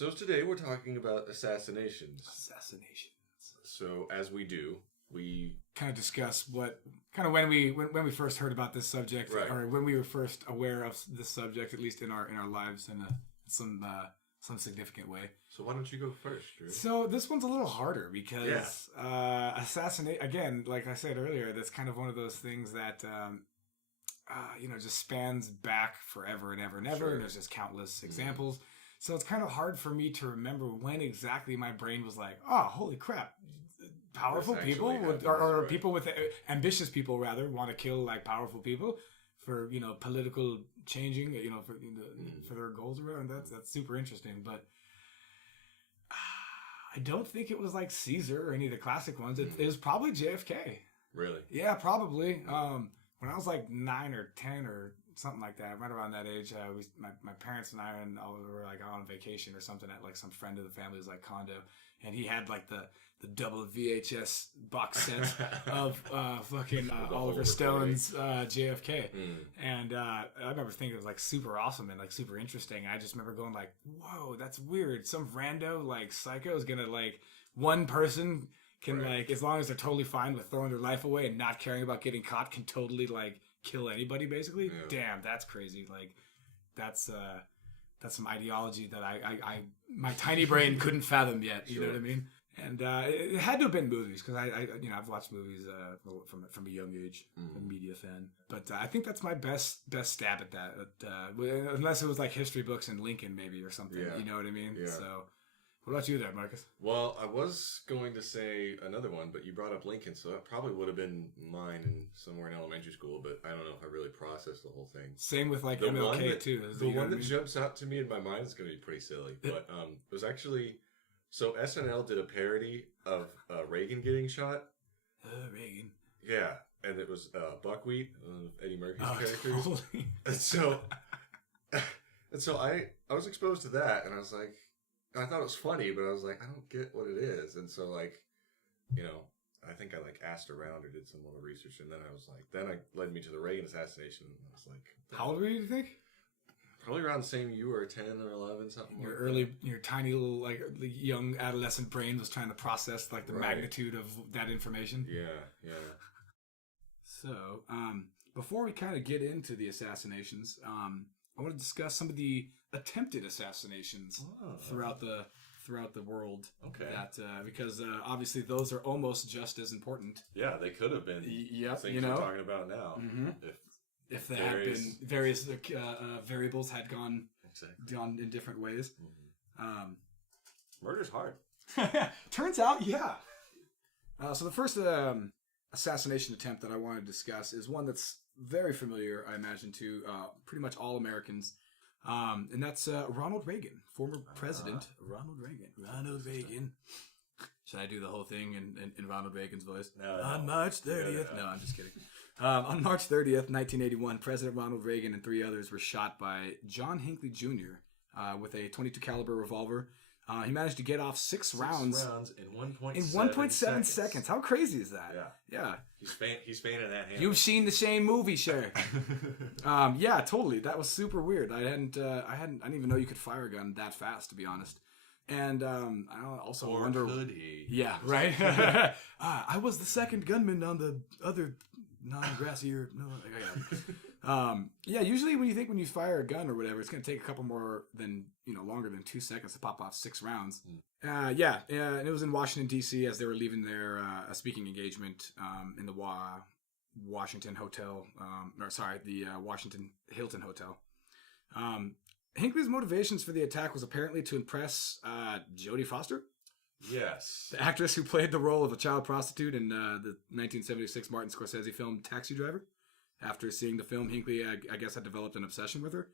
So today we're talking about assassinations. Assassinations. So as we do, we kind of discuss when we first heard about this subject, right. or when we were first aware of this subject, at least in our lives in some significant way. So why don't you go first, Drew? So this one's a little harder because assassinate again, like I said earlier, that's kind of one of those things that just spans back forever and ever and ever, Sure. and there's just countless examples. So it's kind of hard for me to remember when exactly my brain was like, oh, holy crap. Powerful people or people with ambitious people rather want to kill like powerful people for political changing for their goals or whatever. And that's super interesting, but I don't think it was like Caesar or any of the classic ones. It was probably JFK. Really? Yeah, probably. When I was like 9 or 10 or something like that, right around that age, my parents and I were like on vacation or something at like some friend of the family's like condo, and he had like the double VHS box set of fucking Oliver Stone's JFK, and I remember thinking it was like super awesome and like super interesting. I just remember going like, "Whoa, that's weird! Some rando like psycho is gonna like one person." Can like, as long as they're totally fine with throwing their life away and not caring about getting caught, can totally like kill anybody basically. Yeah. Damn, that's crazy. Like that's some ideology that I my tiny brain couldn't fathom yet. You know what I mean? And it had to have been movies because I've watched movies from a young age. A media fan, but I think that's my best stab at that. Unless it was like history books and Lincoln maybe or something. Yeah. You know what I mean? Yeah. So. What about you there, Marcus? Well, I was going to say another one, but you brought up Lincoln, so that probably would have been mine somewhere in elementary school, but I don't know if I really processed the whole thing. Same with like MLK too. The one that jumps out to me in my mind is going to be pretty silly, but it was actually... So SNL did a parody of Reagan getting shot. Reagan. Yeah, and it was Buckwheat, Eddie Murphy's character. Totally. And so I was exposed to that, and I was like... I thought it was funny, but I was like, I don't get what it is. And so, like, I think I, like, asked around or did some little research. And then I was like, then it led me to the Reagan assassination. And I was like... How old were you, do you think? Probably around the same you were, 10 or 11, something your tiny little, like, young adolescent brain was trying to process, like, the magnitude of that information. Yeah. So, before we kind of get into the assassinations, I want to discuss some of the attempted assassinations throughout the world. Okay. Because obviously those are almost just as important. Yeah, they could have been. Yep. Things we're talking about now. Mm-hmm. If there had been various variables had gone in different ways. Mm-hmm. Murder's hard. Turns out, yeah. So the first assassination attempt that I want to discuss is one that's very familiar, I imagine, to pretty much all Americans. And that's Ronald Reagan, former president Ronald Reagan. Ronald Reagan. Should I do the whole thing in Ronald Reagan's voice? No. On March 30th. No, I'm just kidding. On March 30th, 1981, President Ronald Reagan and 3 others were shot by John Hinckley Jr. With a .22 caliber revolver. He managed to get off 6 rounds in 1.7 seconds. How crazy is that? Yeah. He's feigning that hand. You've seen the same movie, sure. Yeah, totally. That was super weird. I didn't even know you could fire a gun that fast, to be honest. And I also wonder. Could he? Yeah, right. I was the second gunman on the other non-grassy or no. Yeah. Usually, when you fire a gun or whatever, it's going to take a couple more than longer than 2 seconds to pop off 6 rounds. And it was in Washington D.C. as they were leaving their speaking engagement in the Washington Hotel. The Washington Hilton Hotel. Hinckley's motivations for the attack was apparently to impress Jodie Foster. Yes. The actress who played the role of a child prostitute in the 1976 Martin Scorsese film Taxi Driver. After seeing the film, Hinckley, I guess, had developed an obsession with her.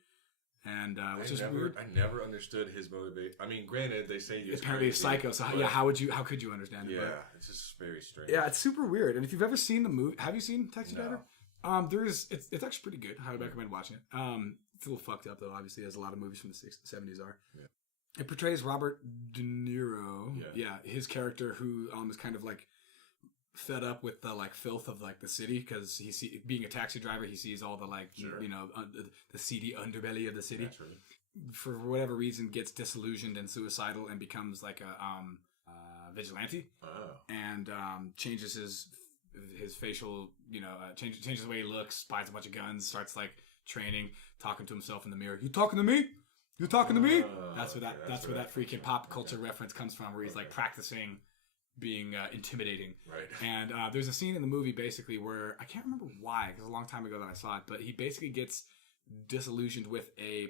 And which is weird. I never understood his motivation. I mean, granted, they say he's apparently crazy, a psycho. So yeah, how could you understand it? Yeah, it's just very strange. Yeah, it's super weird. And if you've ever seen the movie, have you seen Taxi Driver? It's actually pretty good. I would recommend watching it. It's a little fucked up though, obviously, as a lot of movies from the 70s are. Yeah. It portrays Robert De Niro. Yeah, his character who is kind of like fed up with the like filth of like the city because being a taxi driver, he sees all the like the seedy underbelly of the city. Naturally. for whatever reason, gets disillusioned and suicidal and becomes like a vigilante. Oh. And changes his facial, changes the way he looks, buys a bunch of guns, starts like training, talking to himself in the mirror. You talking to me? You talking to me? That's where that freaking pop culture reference comes from, where he's like practicing being intimidating. Right. And there's a scene in the movie basically where I can't remember why, because it was a long time ago that I saw it, but he basically gets disillusioned with a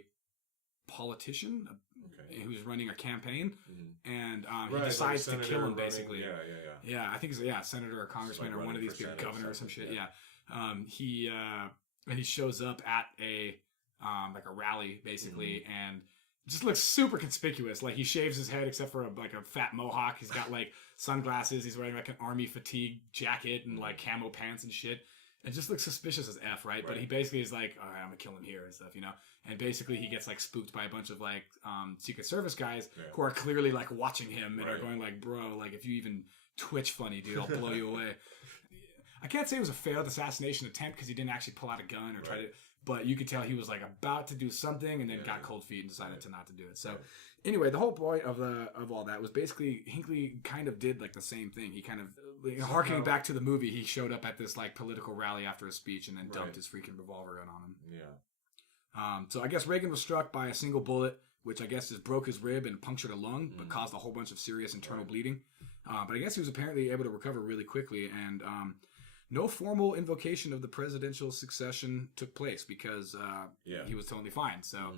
politician who's running a campaigin, and he decides to kill him basically. Yeah, I think he's a senator or congressman or one of these big governors or some shit. He shows up at a like a rally basically, and just looks super conspicuous. Like he shaves his head except for a fat mohawk. He's got like sunglasses. He's wearing like an army fatigue jacket and like camo pants and shit. It just looks suspicious as F, right? But he basically is like, all right, I'm gonna kill him here and stuff, And basically he gets like spooked by a bunch of like Secret Service guys who are clearly like watching him and are going like, bro, like if you even twitch funny, dude, I'll blow you away. I can't say it was a failed assassination attempt because he didn't actually pull out a gun or try to, but you could tell he was like about to do something and then got cold feet and decided to not to do it. So anyway, the whole point of all that was basically Hinckley kind of did like the same thing. He kind of, harkening back to the movie, he showed up at this like political rally after a speech and then dumped his freaking revolver gun on him. Yeah. So I guess Reagan was struck by a single bullet, which I guess just broke his rib and punctured a lung, but caused a whole bunch of serious internal bleeding. But I guess he was apparently able to recover really quickly, and no formal invocation of the presidential succession took place because he was totally fine. So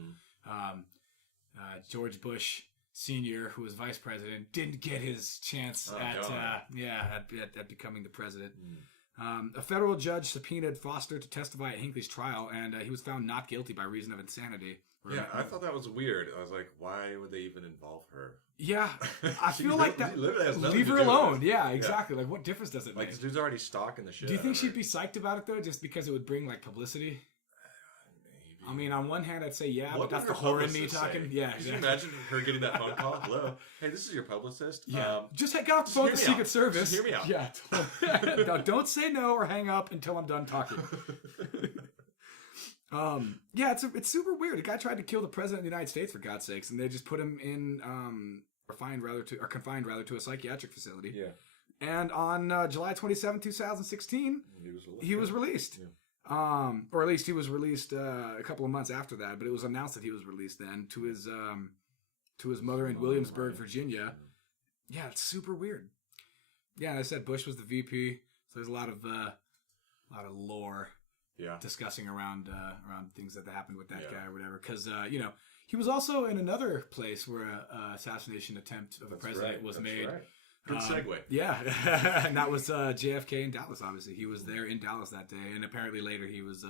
George Bush Sr., who was vice president, didn't get his chance at becoming the president. A federal judge subpoenaed Foster to testify at Hinckley's trial, and he was found not guilty by reason of insanity. Yeah, I thought that was weird. I was like, why would they even involve her? Yeah, I feel like that. Leave her alone. Yeah, exactly. Like, what difference does it make? Like, this dude's already stalking the shit. Do you think she'd be psyched about it though, just because it would bring like publicity? Maybe. I mean, on one hand, I'd say but that's the horror in me talking. Say? Yeah, Could you imagine her getting that phone call? Hello, hey, this is your publicist. Yeah, just get off the phone with the Secret Service. Just hear me out. Yeah, no, don't say no or hang up until I'm done talking. It's super weird. The guy tried to kill the president of the United States, for God's sakes, and they just put him in confined to a psychiatric facility. Yeah. And on July 27, 2016, he was released. Yeah. Or at least he was released a couple of months after that, but it was announced that he was released then to his mother in Williamsburg, Virginia. Yeah, it's super weird. Yeah, and I said Bush was the VP, so there's a lot of lore. Yeah. Discussing around things that happened with that guy or whatever, because he was also in another place where a assassination attempt of a president was made. Right. Good segue. Yeah, and that was JFK in Dallas. Obviously, he was there in Dallas that day, and apparently later he was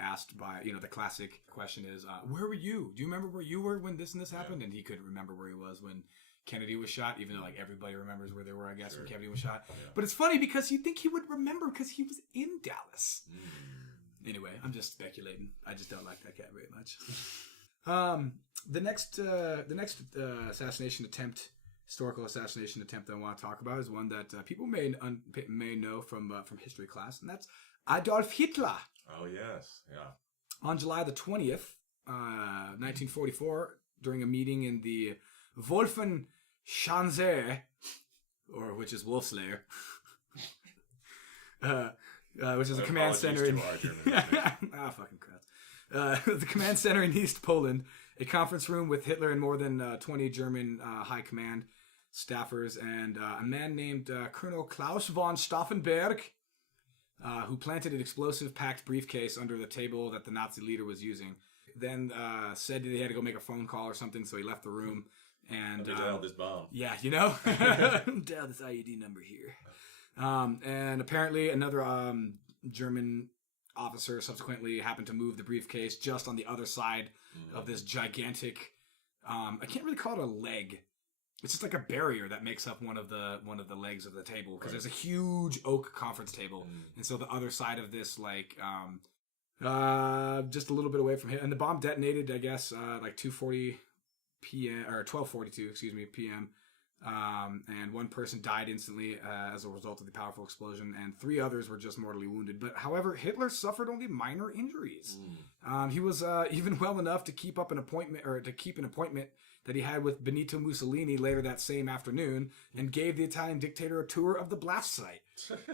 asked by the classic question is where were you? Do you remember where you were when this and this happened? And he couldn't remember where he was when Kennedy was shot, even though like everybody remembers where they were, I guess, when Kennedy was shot. Yeah. But it's funny because you'd think he would remember because he was in Dallas. Anyway, I'm just speculating. I just don't like that guy very much. The next historical assassination attempt I want to talk about is one that people may know from history class, and that's Adolf Hitler. Oh yes, yeah. On July the 20th, 1944, during a meeting in the Wolfenschanze, which is Wolfslayer, which is a command center in fucking crap. The command center in East Poland, a conference room with Hitler and more than 20 German high command staffers, and a man named Colonel Klaus von Stauffenberg, who planted an explosive-packed briefcase under the table that the Nazi leader was using. Then said that he had to go make a phone call or something, so he left the room. And dialed this bomb. Yeah, dial this IED number here. And apparently another German officer subsequently happened to move the briefcase just on the other side of this gigantic, I can't really call it a leg. It's just like a barrier that makes up one of the legs of the table, because there's a huge oak conference table. And so the other side of this, like, just a little bit away from him. And the bomb detonated, I guess, like 2:40 p.m. or 12:42, p.m. And one person died instantly as a result of the powerful explosion, and 3 others were just mortally wounded. But however, Hitler suffered only minor injuries. He was even well enough to keep an appointment that he had with Benito Mussolini later that same afternoon, and gave the Italian dictator a tour of the blast site,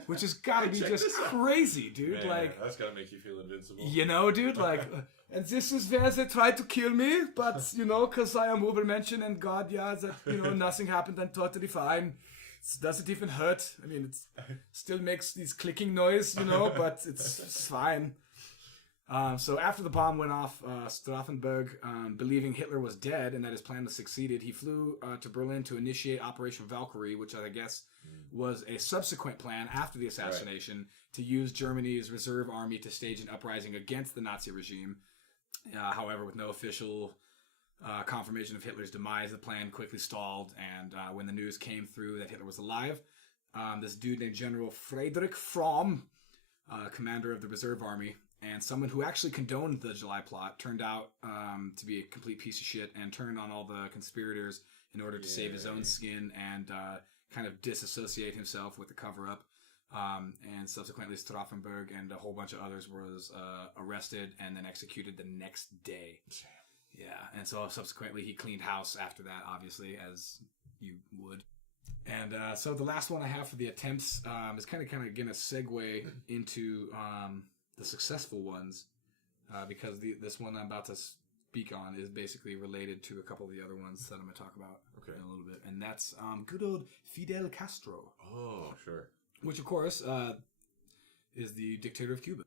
which has got to be just crazy, dude. Man, like, that's got to make you feel invincible. You know, dude, like, and this is where they tried to kill me, but, you know, because I am Übermenschen and God, yeah, that, you know, nothing happened and totally fine. It doesn't even hurt. I mean, it still makes these clicking noise, you know, but it's fine. So after the bomb went off, Stauffenberg, believing Hitler was dead and that his plan was succeeded, he flew to Berlin to initiate Operation Valkyrie, which I guess was a subsequent plan after the assassination to use Germany's reserve army to stage an uprising against the Nazi regime. However, with no official confirmation of Hitler's demise, the plan quickly stalled, and when the news came through that Hitler was alive, this dude named General Friedrich Fromm, commander of the reserve army, and someone who actually condoned the July plot, turned out to be a complete piece of shit and turned on all the conspirators in order to save his own skin and kind of disassociate himself with the cover-up. And subsequently, Stauffenberg and a whole bunch of others was arrested and then executed the next day. Yeah, and so subsequently he cleaned house after that, obviously, as you would. And so the last one I have for the attempts is kind of going to segue into the successful ones, because this one I'm about to speak on is basically related to a couple of the other ones that I'm going to talk about in a little bit. And that's good old Fidel Castro. Oh, sure. Which, of course, is the dictator of Cuba.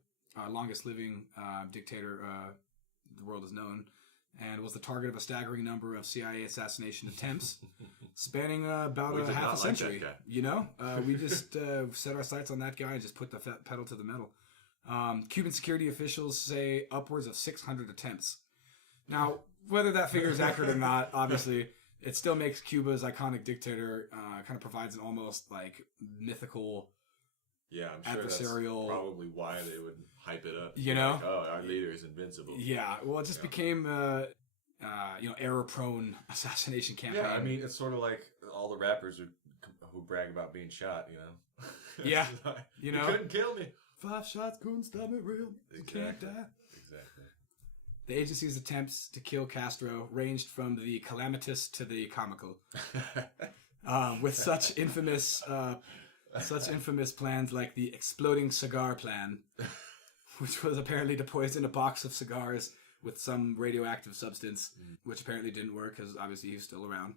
Longest living dictator the world has known, and was the target of a staggering number of CIA assassination attempts, spanning about a half a century. Like you know, we just set our sights on that guy and just put the pedal to the metal. Cuban security officials say upwards of 600 attempts. Now, whether that figure is accurate or not, obviously, it still makes Cuba's iconic dictator kind of provides an almost like mythical, I'm sure adversarial. That's probably why they would hype it up. You know, like, oh, our leader is invincible. Yeah, well, it just became error-prone assassination campaign. Yeah, I mean, it's sort of like all the rappers who brag about being shot. You know. Yeah, like, you know, couldn't kill me. 5 shots couldn't stop me real. You can't die. Exactly. The agency's attempts to kill Castro ranged from the calamitous to the comical, with such infamous plans like the exploding cigar plan, which was apparently to poison a box of cigars with some radioactive substance, which apparently didn't work because obviously he was still around.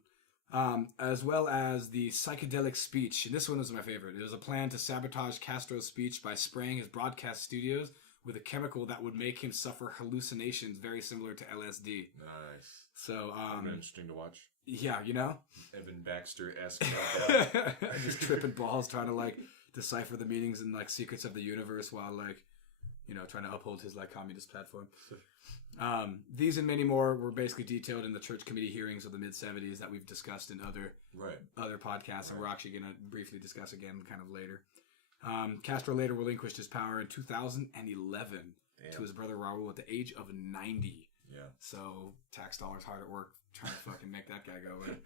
As well as the psychedelic speech. And this one was my favorite. It was a plan to sabotage Castro's speech by spraying his broadcast studios with a chemical that would make him suffer hallucinations very similar to LSD. Nice. So, interesting to watch. Yeah, you know? Evan Baxter-esque. Just tripping balls, trying to, like, decipher the meanings and, like, secrets of the universe while, like, you know, trying to uphold his, like, communist platform. These and many more were basically detailed in the church committee hearings of the mid-'70s that we've discussed in other podcasts, and we're actually going to briefly discuss again kind of later. Castro later relinquished his power in 2011 to his brother Raul at the age of 90. Yeah. So tax dollars hard at work trying to fucking make that guy go away.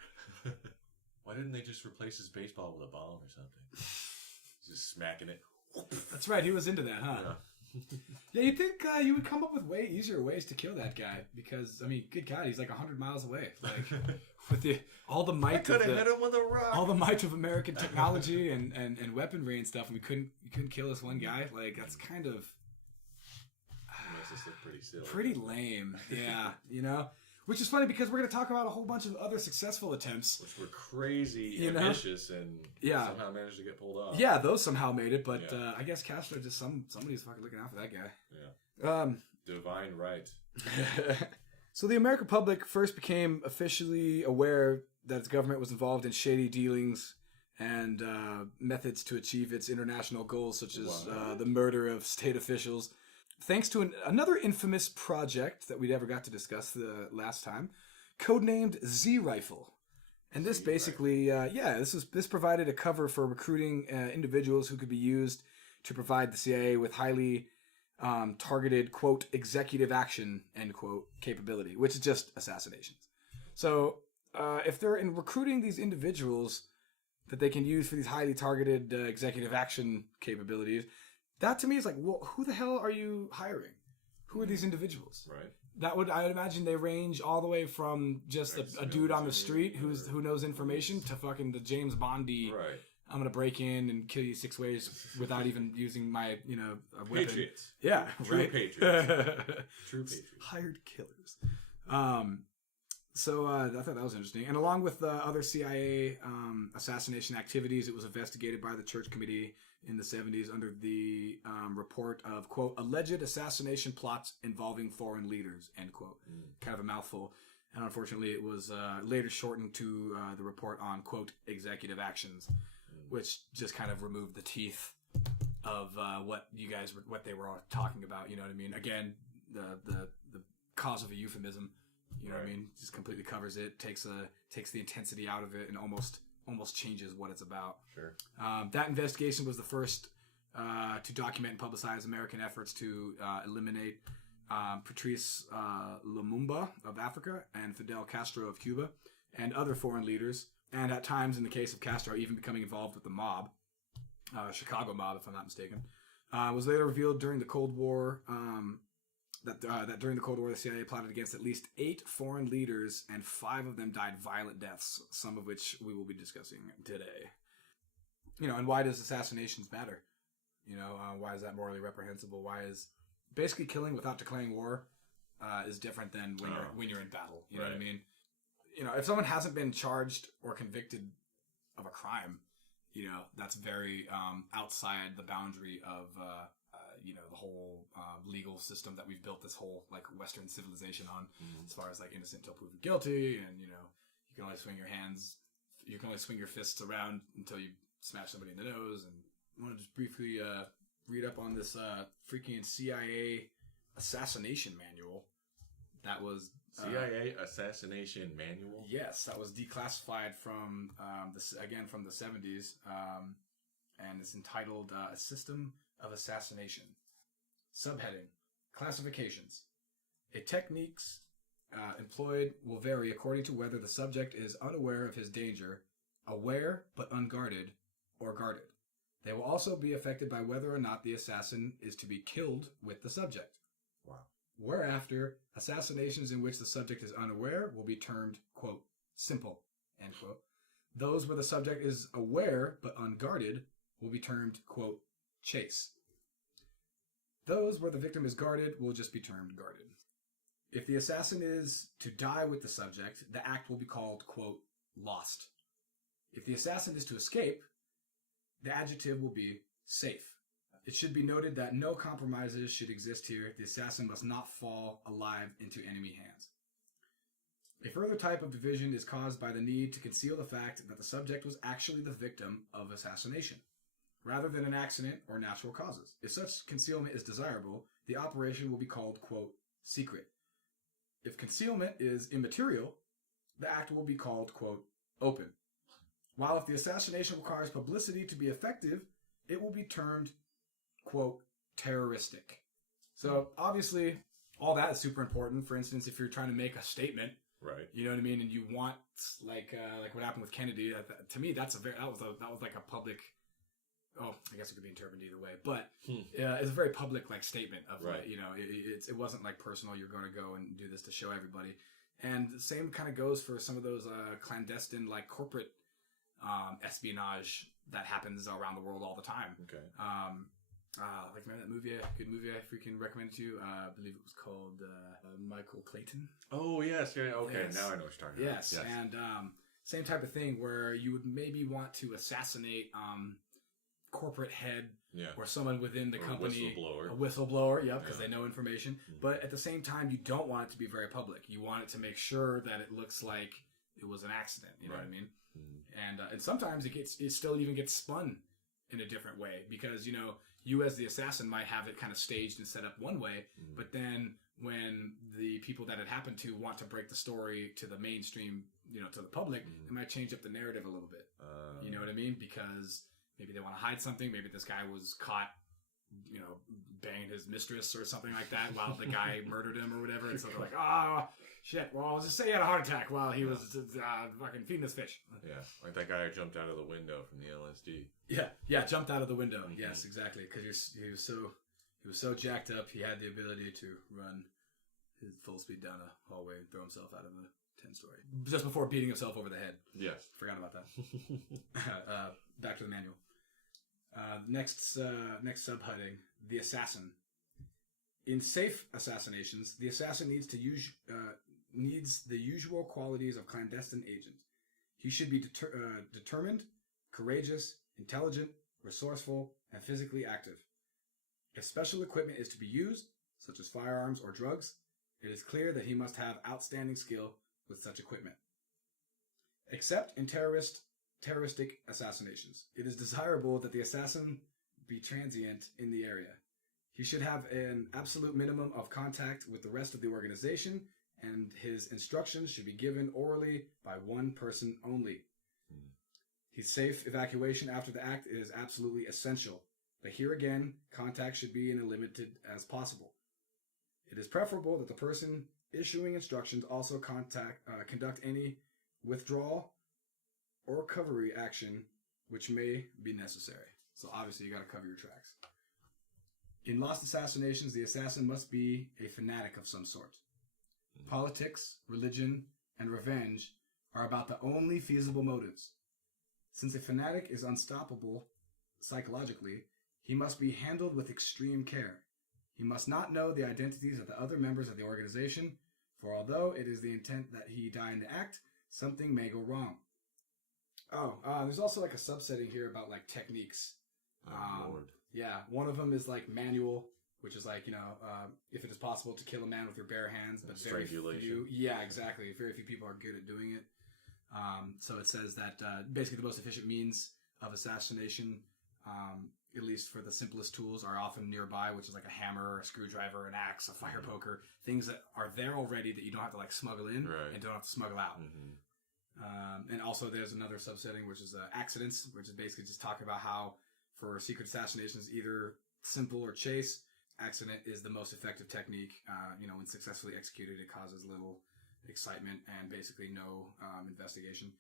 Why didn't they just replace his baseball with a bomb or something? Just smacking it. That's right. He was into that, huh? Yeah. Yeah, you'd think you would come up with way easier ways to kill that guy because, I mean, good God, he's like 100 miles away. Like, with all the might hit him with a rock. All the might of American technology and weaponry and stuff, and you couldn't kill this one guy. Like, that's kind of makes us look pretty silly. Pretty lame. Yeah, you know? Which is funny because we're going to talk about a whole bunch of other successful attempts. Which were crazy ambitious and somehow managed to get pulled off. Yeah, those somehow made it, but I guess Castro just somebody's fucking looking out for that guy. Yeah. Divine right. So the American public first became officially aware that its government was involved in shady dealings and methods to achieve its international goals, such as the murder of state officials. Thanks to another infamous project that we never got to discuss the last time, codenamed Z-Rifle. And this basically, this provided a cover for recruiting individuals who could be used to provide the CIA with highly targeted, quote, executive action, end quote, capability, which is just assassinations. So if they're in recruiting these individuals that they can use for these highly targeted executive action capabilities, that to me is like, well, who the hell are you hiring? Who are these individuals? Right. I would imagine they range all the way from just a dude on the street who knows information to fucking the James Bondy. Right. I'm gonna break in and kill you 6 ways without even using my, a weapon. Patriots. Yeah, True right. patriots. True patriots. Hired killers. So I thought that was interesting. And along with other CIA assassination activities, it was investigated by the Church Committee in the 70s under the report of, quote, alleged assassination plots involving foreign leaders, end quote. Kind of a mouthful. And unfortunately, it was later shortened to the report on, quote, executive actions, which just kind of removed the teeth of what they were all talking about. You know what I mean? Again, the cause of a euphemism. You know what I mean? Just completely covers it, takes the intensity out of it, and almost changes what it's about. Sure. That investigation was the first to document and publicize American efforts to eliminate Patrice Lumumba of Africa and Fidel Castro of Cuba and other foreign leaders, and at times, in the case of Castro, even becoming involved with the mob, Chicago mob, if I'm not mistaken. Was later revealed during the Cold War that during the Cold War, the CIA plotted against at least 8 foreign leaders, and 5 of them died violent deaths, some of which we will be discussing today. And why does assassinations matter? Why is that morally reprehensible? Why is basically killing without declaring war is different than when you're in battle? You know what I mean? If someone hasn't been charged or convicted of a crime, that's very outside the boundary of the whole legal system that we've built this whole like Western civilization on, as far as like innocent until proven guilty, and you can only swing your fists around until you smash somebody in the nose. And I want to just briefly read up on this freaking CIA assassination manual that was CIA assassination manual. Yes, that was declassified from from the 70s, and it's entitled "A System of Assassination." Subheading: Classifications. A techniques employed will vary according to whether the subject is unaware of his danger, aware but unguarded, or guarded. They will also be affected by whether or not the assassin is to be killed with the subject. Wow. Whereafter, assassinations in which the subject is unaware will be termed, quote, simple, end quote. Those where the subject is aware but unguarded will be termed, quote, chase. Those where the victim is guarded will just be termed guarded. If the assassin is to die with the subject, the act will be called, quote, lost. If the assassin is to escape, the adjective will be safe. It should be noted that no compromises should exist here. The assassin must not fall alive into enemy hands. A further type of division is caused by the need to conceal the fact that the subject was actually the victim of assassination, rather than an accident or natural causes. If such concealment is desirable, the operation will be called, quote, secret. If concealment is immaterial, the act will be called, quote, open. While if the assassination requires publicity to be effective, it will be termed, quote, terroristic. So obviously, all that is super important. For instance, if you're trying to make a statement, right? You know what I mean, and you want like what happened with Kennedy. To me, that was like a public. Oh, I guess it could be interpreted either way, but it's a very public like statement of right. It wasn't like personal. You're going to go and do this to show everybody, and the same kind of goes for some of those clandestine like corporate espionage that happens around the world all the time. Okay. Like remember that movie? Good movie I freaking recommended to you. I believe it was called Michael Clayton. Oh yes, yeah. Okay, yes. Now I know what you're talking about. Yes, and same type of thing where you would maybe want to assassinate corporate head or someone within the company, a whistleblower, because they know information. Mm-hmm. But at the same time, you don't want it to be very public. You want it to make sure that it looks like it was an accident. You know what I mean? Mm-hmm. And sometimes it still even gets spun in a different way because you as the assassin might have it kind of staged and set up one way, but then when the people that it happened to want to break the story to the mainstream, to the public, it might change up the narrative a little bit. You know what I mean? Because maybe they want to hide something. Maybe this guy was caught banged his mistress or something like that while the guy murdered him or whatever. And so they're like, oh, shit. Well, I'll just say he had a heart attack while he was fucking feeding his fish. Yeah, like that guy who jumped out of the window from the LSD. Yeah, jumped out of the window. Mm-hmm. Yes, exactly. Because he was so jacked up, he had the ability to run his full speed down a hallway and throw himself out of a 10-story. Just before beating himself over the head. Yes. Forgot about that. Back to the manual. Next subheading, the assassin. In safe assassinations, the assassin needs the usual qualities of clandestine agent. He should be determined, courageous, intelligent, resourceful, and physically active. If special equipment is to be used, such as firearms or drugs, it is clear that he must have outstanding skill with such equipment. Except in terroristic assassinations, it is desirable that the assassin be transient in the area. He should have an absolute minimum of contact with the rest of the organization, and his instructions should be given orally by one person only. His safe evacuation after the act is absolutely essential, but here again, contact should be as limited as possible. It is preferable that the person issuing instructions also conduct any withdrawal or recovery action which may be necessary. So obviously you got to cover your tracks. In lost assassinations, the assassin must be a fanatic of some sort. Politics, religion, and revenge are about the only feasible motives. Since a fanatic is unstoppable psychologically, he must be handled with extreme care. He must not know the identities of the other members of the organization, for although it is the intent that he die in the act, something may go wrong. There's also like a subsetting here about like techniques. Lord. Yeah, one of them is like manual, which is like, if it is possible to kill a man with your bare hands, but very few. Yeah, exactly. Very few people are good at doing it. So it says that basically the most efficient means of assassination, at least for the simplest tools, are often nearby, which is like a hammer, a screwdriver, an axe, a fire poker, things that are there already that you don't have to like smuggle in and don't have to smuggle out. Mm-hmm. And also there's another subsetting, which is accidents, which is basically just talking about how for secret assassinations, either simple or chase, accident is the most effective technique. When successfully executed, it causes little excitement and basically no investigation.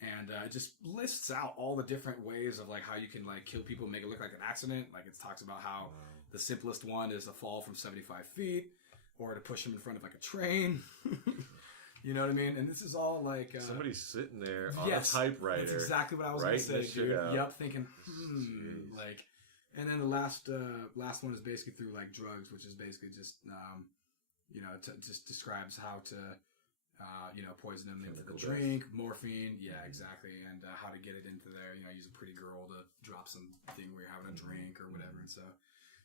And it just lists out all the different ways of like how you can like kill people and make it look like an accident. Like it talks about how the simplest one is a fall from 75 feet or to push him in front of like a train. You know what I mean? And this is all like somebody's sitting there on a typewriter. That's exactly what I was going to say, dude. Yep, thinking, like. And then the last one is basically through like drugs, which is basically just just describes how to poison them into the drink, morphine, exactly, and how to get it into there. Use a pretty girl to drop something where you're having a drink or whatever. And so,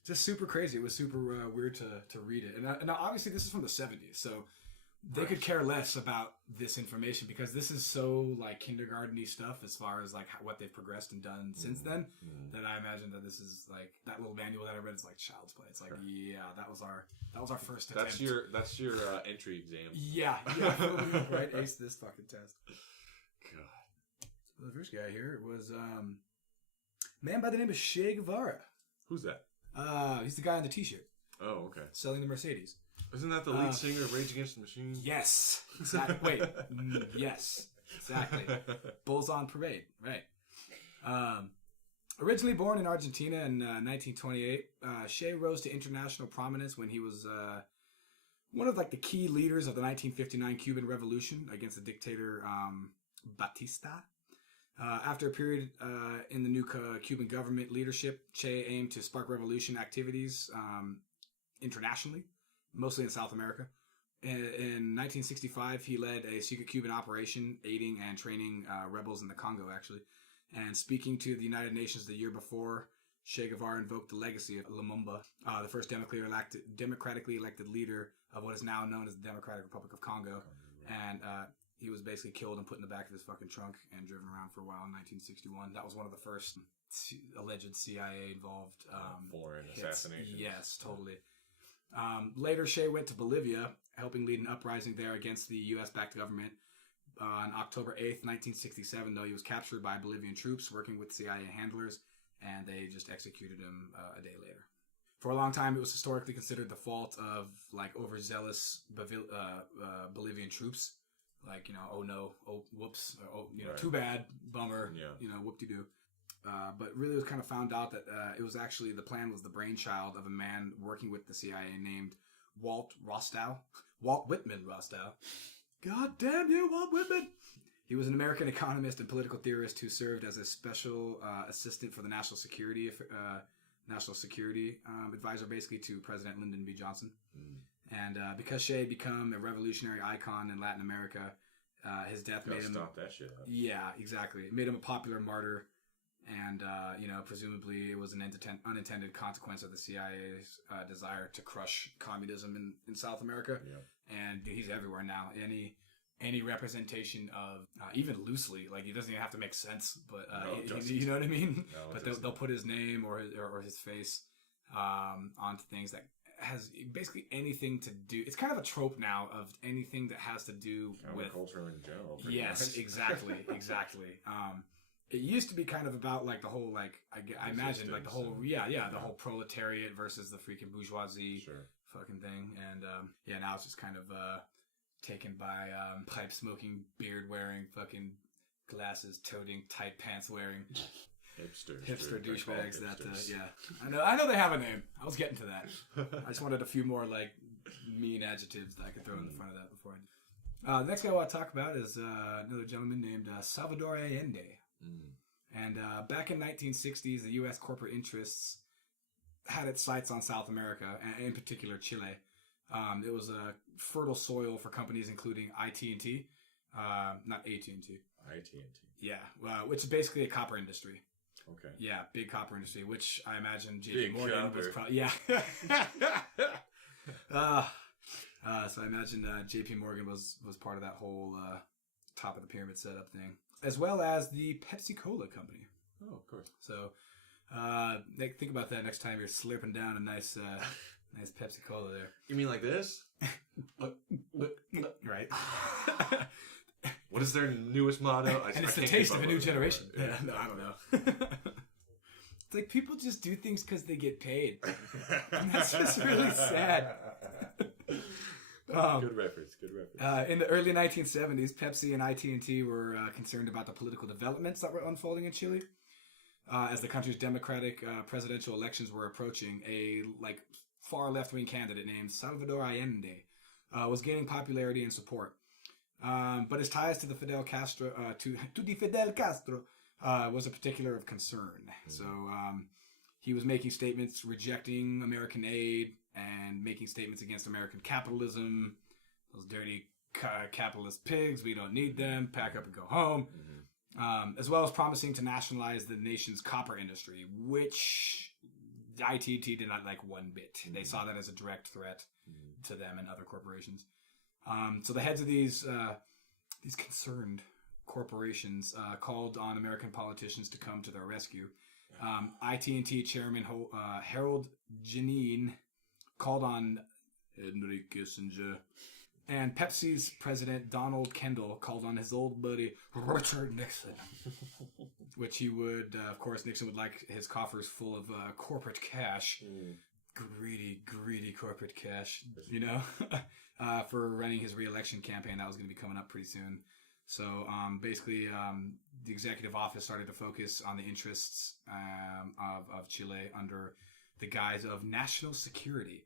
just super crazy. It was super weird to read it. And now obviously this is from the 70s, so they could care less about this information because this is so like kindergarten-y stuff as far as like what they've progressed and done since then, that I imagine that this is like that little manual that I read is like child's play. It's like, that was our first attempt. That's your entry exam. Yeah, right. Ace this fucking test. God. So the first guy here was man by the name of Che Guevara. Who's that? He's the guy on the T-shirt. Oh, okay. Selling the Mercedes. Isn't that the lead singer of Rage Against the Machine? Yes. Exactly. Wait. Yes. Exactly. Bulls on Parade. Right. Originally born in Argentina in 1928, Che rose to international prominence when he was one of like the key leaders of the 1959 Cuban Revolution against the dictator Batista. After a period in the new Cuban government leadership, Che aimed to spark revolution activities internationally, mostly in South America. In 1965, he led a secret Cuban operation aiding and training rebels in the Congo, actually. And speaking to the United Nations the year before, Che Guevara invoked the legacy of Lumumba, the first democratically elected leader of what is now known as the Democratic Republic of Congo. And he was basically killed and put in the back of his fucking trunk and driven around for a while in 1961. That was one of the first alleged CIA-involved foreign assassinations. Yes, totally. Later, Che went to Bolivia, helping lead an uprising there against the U.S.-backed government. On October 8th, 1967, though, he was captured by Bolivian troops working with CIA handlers, and they just executed him a day later. For a long time, it was historically considered the fault of like overzealous Bolivian troops. Like, oh no, oh whoops, oh too bad, bummer, whoop-de-doo. But really it was kind of found out that it was actually, the plan was the brainchild of a man working with the CIA named Walt Whitman Rostow. God damn you, Walt Whitman! He was an American economist and political theorist who served as a special assistant for the national security advisor, basically, to President Lyndon B. Johnson. And because Che had become a revolutionary icon in Latin America, his death made him... Stop that shit up. Yeah, exactly. It made him a popular martyr, and, presumably it was an unintended consequence of the CIA's desire to crush communism in South America. Yeah. And he's everywhere now. Any representation of, even loosely, like, it doesn't even have to make sense, but, you know what I mean? No, but they'll put his name or his face onto things that has basically anything to do. It's kind of a trope now of anything that has to do with culture in general. Yes, much. exactly. It used to be kind of about like the whole, like, I imagine like the whole the whole proletariat versus the freaking bourgeoisie fucking thing, and now it's just kind of taken by pipe smoking, beard wearing, fucking glasses toting, tight pants wearing. Hipster douchebags that, I know they have a name. I was getting to that. I just wanted a few more, like, mean adjectives that I could throw in the front of that before I do. The next guy I want to talk about is another gentleman named Salvador Allende. And back in 1960s, the U.S. corporate interests had its sights on South America, and in particular Chile. It was a fertile soil for companies including IT&T. Not AT&T. IT&T. Yeah, which is basically a copper industry. Okay. Yeah, big copper industry, which I imagine J.P. Morgan was probably... Yeah. So I imagine J.P. Morgan was part of that whole top of the pyramid setup thing. As well as the Pepsi-Cola company. Oh, of course. So think about that next time you're slurping down a nice Pepsi-Cola there. You mean like this? Right. What is their newest motto? And it's the taste of a new generation. Yeah, no, I don't know. It's like people just do things because they get paid. And that's just really sad. Good reference. In the early 1970s, Pepsi and IT&T were concerned about the political developments that were unfolding in Chile. As the country's democratic presidential elections were approaching, a far left-wing candidate named Salvador Allende was gaining popularity and support. But his ties to the Fidel Castro, was a particular of concern. Mm-hmm. So he was making statements rejecting American aid and making statements against American capitalism. Those dirty capitalist pigs, we don't need them. Pack up and go home. Mm-hmm. As well as promising to nationalize the nation's copper industry, which ITT did not like one bit. Mm-hmm. They saw that as a direct threat to them and other corporations. So the heads of these concerned corporations called on American politicians to come to their rescue. IT&T chairman Harold Janine called on Henry Kissinger, and Pepsi's president Donald Kendall called on his old buddy Richard Nixon, which he would, of course, Nixon would like his coffers full of corporate cash. Greedy corporate cash, for running his re-election campaign that was going to be coming up pretty soon. So basically, the executive office started to focus on the interests of Chile under the guise of national security.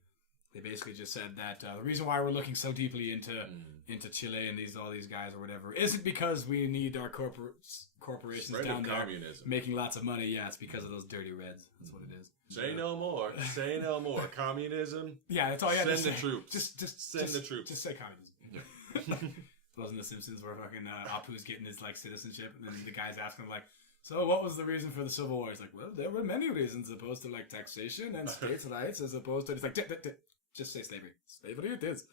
They basically just said that the reason why we're looking so deeply into Chile and all these guys or whatever isn't because we need our corporations down there making lots of money. Yeah, it's because of those dirty reds. That's what it is. Say no more. Say no more. Communism. Yeah, that's all you have to say. Send the troops. Just send the troops. Just say communism. Yeah. Wasn't The Simpsons where fucking Apu's getting his citizenship, and then the guy's asking him so what was the reason for the Civil War? He's like, well, there were many reasons, opposed to taxation and states' rights, as opposed to just say slavery. Slavery it is.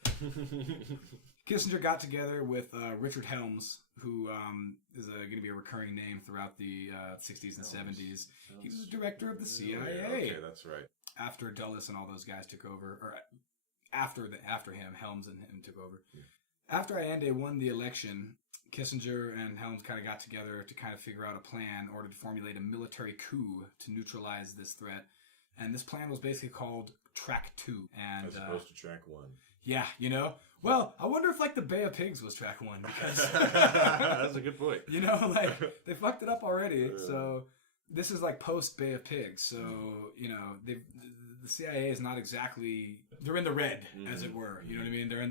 Kissinger got together with Richard Helms, who is going to be a recurring name throughout the 60s and 70s. He was the director of the CIA. Okay, that's right. After Dulles and all those guys took over, or after him, Helms and him took over. Yeah. After Allende won the election, Kissinger and Helms kind of got together to kind of figure out a plan in order to formulate a military coup to neutralize this threat. And this plan was basically called Track 2. And, as opposed to Track 1. Yeah, you know? Well, I wonder if, like, the Bay of Pigs was Track 1. Because, that's a good point. You know, like, they fucked it up already. So, this is, like, post-Bay of Pigs. So, you know, the CIA is not exactly... They're in the red, as it were. You know what I mean? They're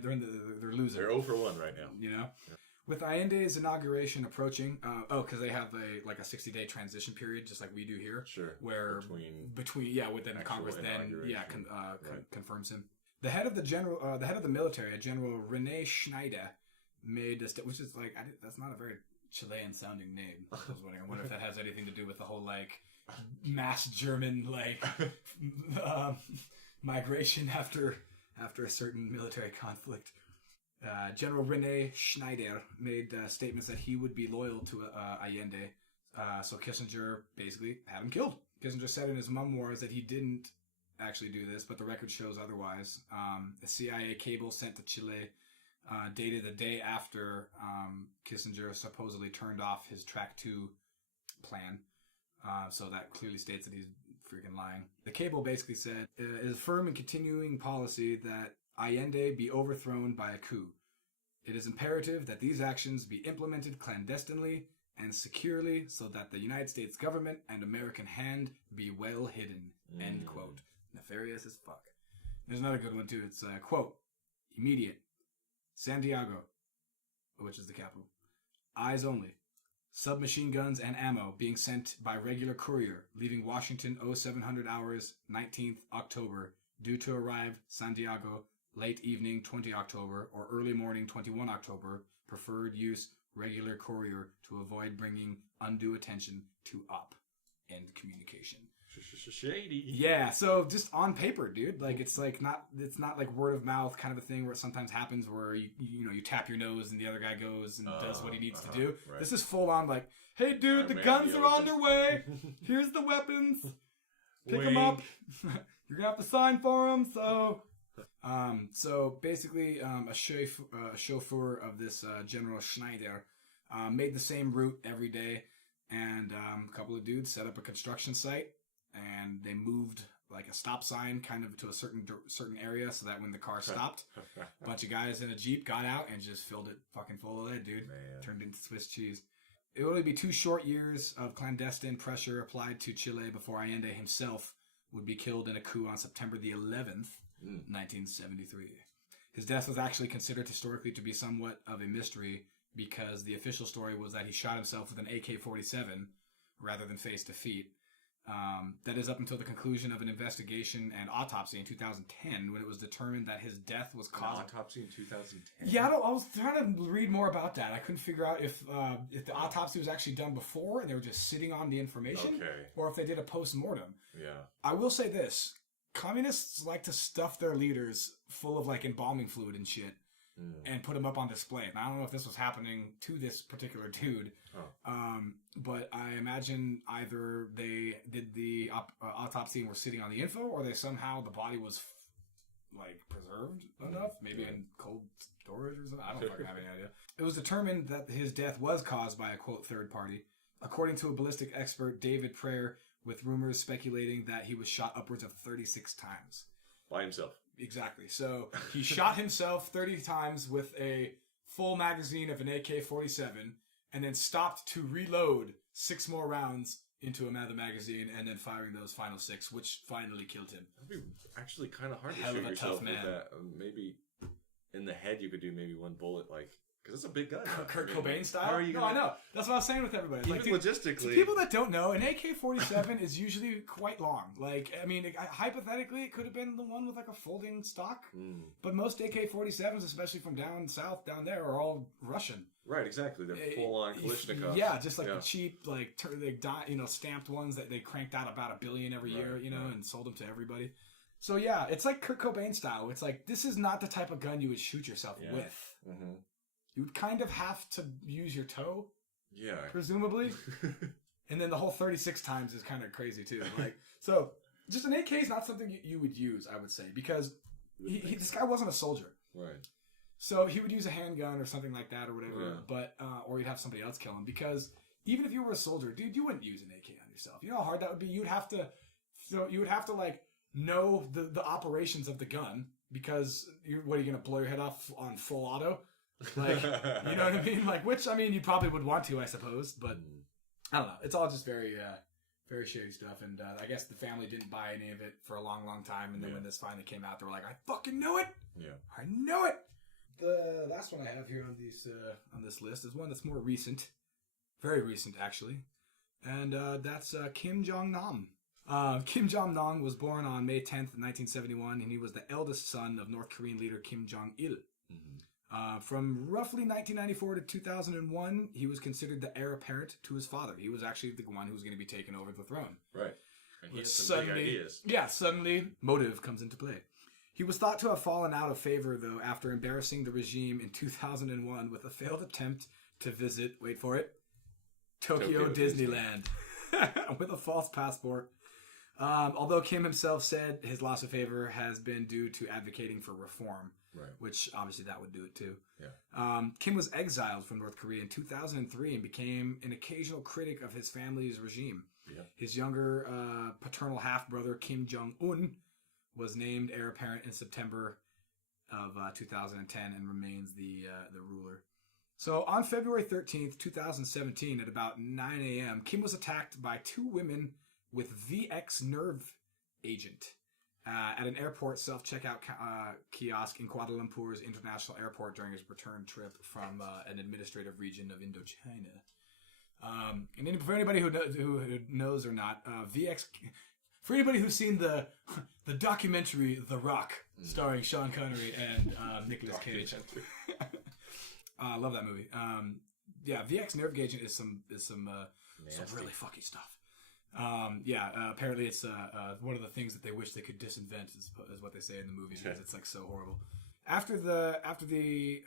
losing. They're 0 for 1 right now. You know? Yeah. With Allende's inauguration approaching, because they have a 60-day transition period, just like we do here. Sure. Where between within Congress then confirms him. The head of the military, General Rene Schneider, made this, which is like that's not a very Chilean sounding name. I was wondering. I wonder if that has anything to do with the whole like mass German like migration after a certain military conflict. General Rene Schneider made statements that he would be loyal to Allende, so Kissinger basically had him killed. Kissinger said in his memoirs that he didn't actually do this, but the record shows otherwise. A CIA cable sent to Chile, dated the day after Kissinger supposedly turned off his Track 2 plan, so that clearly states that he's freaking lying. The cable basically said, it is a firm and continuing policy that Allende be overthrown by a coup. It is imperative that these actions be implemented clandestinely and securely so that the United States government and American hand be well hidden. End quote. Nefarious as fuck. There's another good one too. It's quote, immediate. Santiago, which is the capital. Eyes only. Submachine guns and ammo being sent by regular courier, leaving Washington 0700 hours 19th October, due to arrive Santiago late evening 20 October or early morning 21 October. Preferred use regular courier to avoid bringing undue attention to op. End communication. Shady. Yeah, so just on paper, dude. Like it's not like word of mouth kind of a thing where it sometimes happens where you tap your nose and the other guy goes and does what he needs to do. Right. This is full on like, hey dude, the guns are on their way. Here's the weapons. Pick them up. You're gonna have to sign for them. So basically, a chauffeur of this General Schneider made the same route every day, and a couple of dudes set up a construction site, and they moved like a stop sign kind of to a certain area so that when the car stopped, a bunch of guys in a Jeep got out and just filled it fucking full of that, dude. Man. Turned into Swiss cheese. It would only be 2 short years of clandestine pressure applied to Chile before Allende himself would be killed in a coup on September the 11th, 1973. His death was actually considered historically to be somewhat of a mystery because the official story was that he shot himself with an AK-47 rather than face defeat. That is up until the conclusion of an investigation and autopsy in 2010 when it was determined that his death was caused... An autopsy in 2010? Yeah, I was trying to read more about that. I couldn't figure out if the autopsy was actually done before and they were just sitting on the information, or if they did a post-mortem. Yeah. I will say this. Communists like to stuff their leaders full of like embalming fluid and shit and put them up on display. And I don't know if this was happening to this particular dude, but I imagine either they did the autopsy and were sitting on the info, or they somehow the body was like preserved enough, maybe in cold storage or something. I don't fucking have any idea. It was determined that his death was caused by a quote third party, according to a ballistic expert David Prayer, with rumors speculating that he was shot upwards of 36 times. By himself. Exactly. So he shot himself 30 times with a full magazine of an AK-47 and then stopped to reload 6 more rounds into another magazine and then firing those final 6, which finally killed him. That'd be actually kind of hard to shoot yourself with that. Maybe in the head you could do maybe 1 bullet, like... Because it's a big gun. Kurt Cobain style? How are you gonna... I know. That's what I was saying with everybody. Even like, logistically. To people that don't know, an AK-47 is usually quite long. Like, I mean, hypothetically, it could have been the one with like a folding stock. But most AK-47s, especially from down south, down there, are all Russian. Right, exactly. They're full-on Kalashnikovs. Yeah, just like the cheap, like, stamped ones that they cranked out about $1 billion every year, and sold them to everybody. So yeah, it's like Kurt Cobain style. It's like, this is not the type of gun you would shoot yourself with. Mm-hmm. You would kind of have to use your toe. Yeah. Presumably. And then the whole 36 times is kind of crazy too. Like, so just an AK is not something you would use, I would say, because this guy wasn't a soldier. Right. So he would use a handgun or something like that or whatever, but, or he'd have somebody else kill him, because even if you were a soldier, dude, you wouldn't use an AK on yourself. You know how hard that would be? You'd have to So you would have to like know the operations of the gun because what are you going to blow your head off on full auto? Like, you know what I mean? Like, which, I mean, you probably would want to, I suppose, but I don't know. It's all just very, very shady stuff. And I guess the family didn't buy any of it for a long, long time. And then when this finally came out, they were like, I fucking knew it. Yeah. I knew it. The last one I have here on this list is one that's more recent. Very recent, actually. And that's Kim Jong-nam. Kim Jong-nam was born on May 10th, 1971, and he was the eldest son of North Korean leader Kim Jong-il. From roughly 1994 to 2001, he was considered the heir apparent to his father. He was actually the one who was going to be taken over the throne. Right. And he had some big ideas. Yeah, suddenly motive comes into play. He was thought to have fallen out of favor, though, after embarrassing the regime in 2001 with a failed attempt to visit, wait for it, Tokyo Disneyland with a false passport. Although Kim himself said his loss of favor has been due to advocating for reform, which obviously that would do it too. Yeah. Kim was exiled from North Korea in 2003 and became an occasional critic of his family's regime. Yeah. His younger paternal half-brother Kim Jong-un was named heir apparent in September of 2010 and remains the ruler. So on February 13th, 2017 at about 9 a.m., Kim was attacked by two women with VX nerve agent at an airport self-checkout kiosk in Kuala Lumpur's international airport during his return trip from an administrative region of Indochina. And for anybody who knows or not, VX... For anybody who's seen the documentary The Rock, starring Sean Connery and Nicolas Cage, I love that movie. Yeah, VX nerve agent is some really fucky stuff. Apparently it's one of the things that they wish they could disinvent is what they say in the movie because it's like so horrible. After the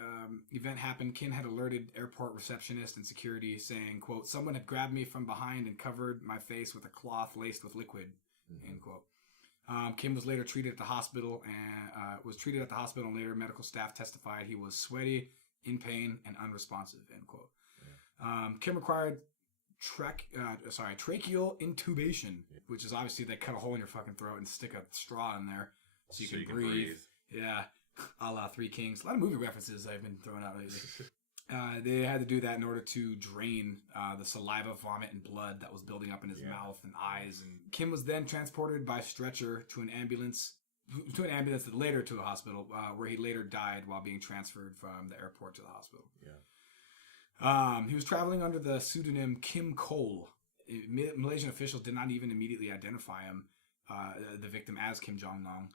event happened, Kim had alerted airport receptionist and security saying, quote, "Someone had grabbed me from behind and covered my face with a cloth laced with liquid." End quote. Kim was later treated at the hospital and later medical staff testified he was sweaty, in pain, and unresponsive. End quote. Yeah. Kim required tracheal intubation, which is obviously they cut a hole in your fucking throat and stick a straw in there so you can breathe. Yeah, a la Three Kings. A lot of movie references I've been throwing out lately. They had to do that in order to drain the saliva, vomit, and blood that was building up in his mouth and eyes. And Kim was then transported by stretcher to an ambulance that later to a hospital, where he later died while being transferred from the airport to the hospital. Yeah. He was traveling under the pseudonym Kim Cole. Malaysian officials did not even immediately identify him, the victim, as Kim Jong-nam.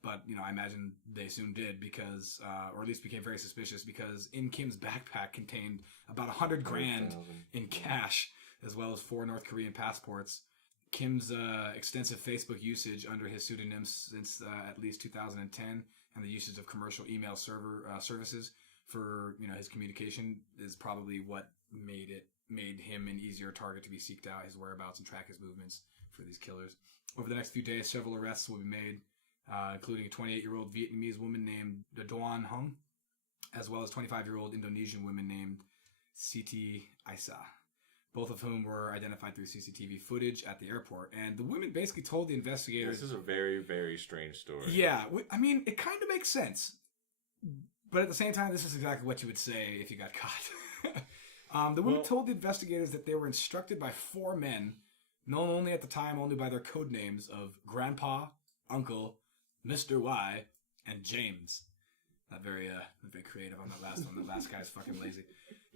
But, I imagine they soon did because, or at least became very suspicious because in Kim's backpack contained about $100,000 in cash, as well as 4 North Korean passports. Kim's extensive Facebook usage under his pseudonym since at least 2010 and the usage of commercial email services for, his communication is probably what made him an easier target to be seeked out, his whereabouts, and track his movements for these killers. Over the next few days, several arrests will be made. Including a 28-year-old Vietnamese woman named Doan Hung, as well as 25-year-old Indonesian woman named Siti Aisyah, both of whom were identified through CCTV footage at the airport. And the women basically told the investigators... This is a very, very strange story. Yeah, I mean, it kind of makes sense. But at the same time, this is exactly what you would say if you got caught. The women told the investigators that they were instructed by 4 men, known only at the time only by their code names of Grandpa, Uncle, Mr. Y, and James. Not very creative on that last one. The last guy's fucking lazy.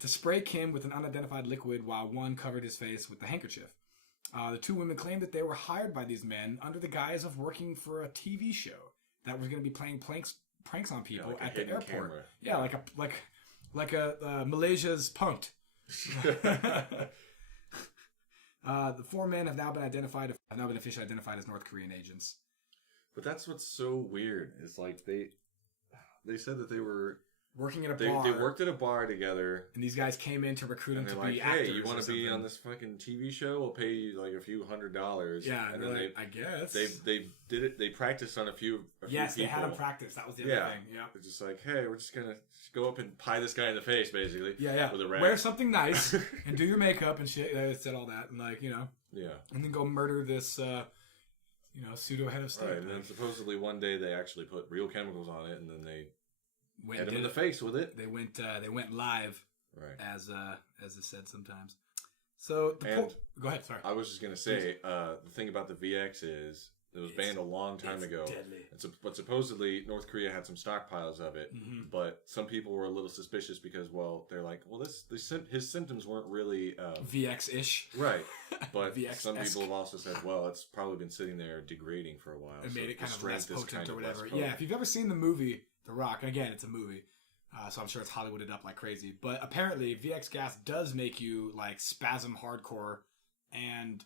To spray Kim with an unidentified liquid while one covered his face with the handkerchief. The 2 women claimed that they were hired by these men under the guise of working for a TV show that was going to be playing pranks on people at the airport. Camera. Yeah, like a Malaysia's Punked. The 4 men have now been officially identified as North Korean agents. But that's what's so weird. Is like they said that they were working at a bar. They worked at a bar together, and these guys came in to recruit them to be actors. Hey, you want to be on this fucking TV show? We'll pay you like a few $100. Yeah, and then I guess they did it. They practiced on a few yes, people. They had them practice. That was the other thing. Yeah, it's just like, hey, we're just gonna go up and pie this guy in the face, basically. Yeah. With a rat. Wear something nice and do your makeup and shit. They said all that and Yeah. And then go murder this pseudo head of state. Right, and then supposedly one day they actually put real chemicals on it, and then they hit him in the it. face with it. They went live, right? As is said sometimes. So go ahead. Sorry, I was just gonna say the thing about the VX is it was banned a long time ago. Deadly. But supposedly North Korea had some stockpiles of it. Mm-hmm. But some people were a little suspicious because, they're like, his symptoms weren't really VX-ish, right? But VX-esque. some people have also said, well, it's probably been sitting there degrading for a while. It made it kind of less potent or whatever. Yeah, if you've ever seen the movie The Rock, and again, it's a movie. So I'm sure it's Hollywooded up like crazy. But apparently VX gas does make you like spasm hardcore and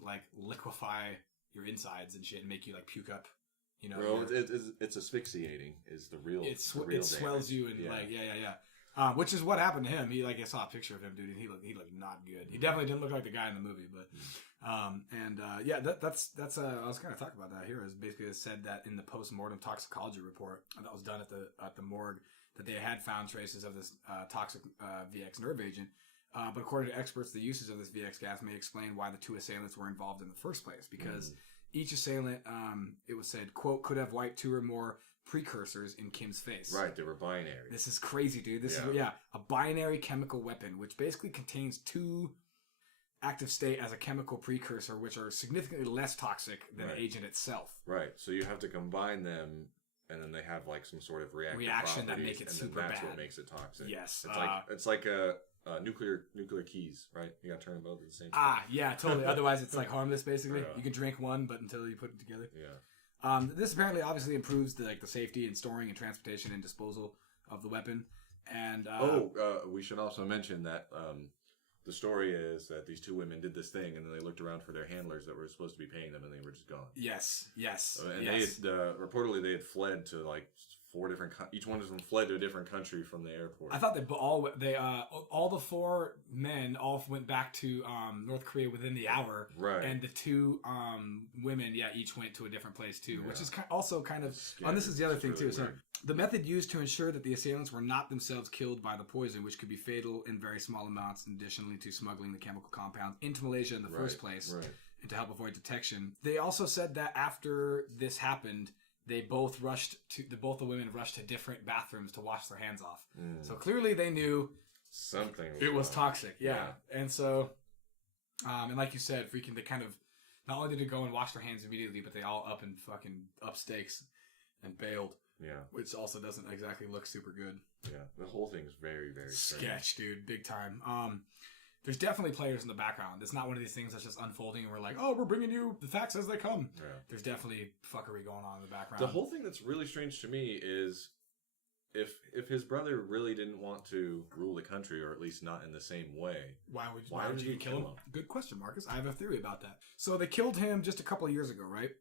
like liquefy your insides and shit and make you like puke up. Well, it's asphyxiating is the real. It swells you and which is what happened to him. I saw a picture of him, dude, and he looked not good. He definitely didn't look like the guy in the movie, but that's I was going to talk about that here. Is basically it said that in the post-mortem toxicology report that was done at the morgue that they had found traces of this toxic VX nerve agent. But according to experts, the uses of this VX gas may explain why the two assailants were involved in the first place, because each assailant, it was said, quote, could have wiped 2 or more precursors in Kim's face. Right, they were binary. This is crazy, dude. This is a binary chemical weapon, which basically contains 2 active state as a chemical precursor, which are significantly less toxic than the agent itself. Right, so you have to combine them, and then they have like some sort of reaction that make it super bad. That's what makes it toxic. Yes, it's like a nuclear keys, right? You got to turn them both at the same time. Yeah, totally. Otherwise, it's like harmless. Basically, you can drink one, but until you put it together. Yeah. This apparently obviously improves the safety and storing and transportation and disposal of the weapon. And we should also mention that the story is that these 2 women did this thing, and then they looked around for their handlers that were supposed to be paying them, and they were just gone. Yes. And they had, reportedly they had fled to like 4 different. Each one of them fled to a different country from the airport. I thought all the 4 men all went back to North Korea within the hour, right? And the 2 women, each went to a different place too, which is also kind of. And this is the other thing really too. So the method used to ensure that the assailants were not themselves killed by the poison, which could be fatal in very small amounts, additionally to smuggling the chemical compound into Malaysia in the first place, and to help avoid detection. They also said that after this happened, both the women rushed to different bathrooms to wash their hands off. So clearly they knew something was toxic. Yeah. And so, and like you said, freaking they kind of, not only did they go and wash their hands immediately, but they all up and fucking up stakes and bailed. Yeah. Which also doesn't exactly look super good. Yeah. The whole thing is very, very sketch, dude. Big time. There's definitely players in the background. It's not one of these things that's just unfolding and we're like, oh, we're bringing you the facts as they come. Yeah. There's definitely fuckery going on in the background. The whole thing that's really strange to me is if his brother really didn't want to rule the country, or at least not in the same way, why would you kill him? Good question, Marcus. I have a theory about that. So they killed him just a couple of years ago, right?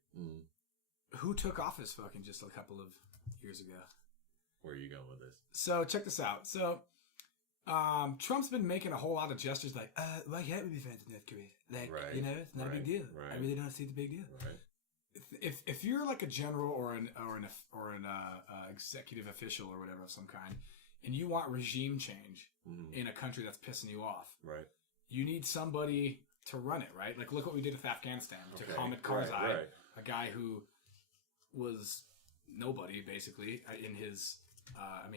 Who took office fucking just a couple of years ago? Where are you going with this? So check this out. So Trump's been making a whole lot of gestures like, why can't we be friends with North Korea? Like, it's not a big deal. Right. I really don't see the big deal. Right. If you're like a general or an executive official or whatever of some kind, and you want regime change in a country that's pissing you off, right? You need somebody to run it, right? Like, look what we did with Afghanistan to Hamid Karzai, a guy who was nobody basically in his.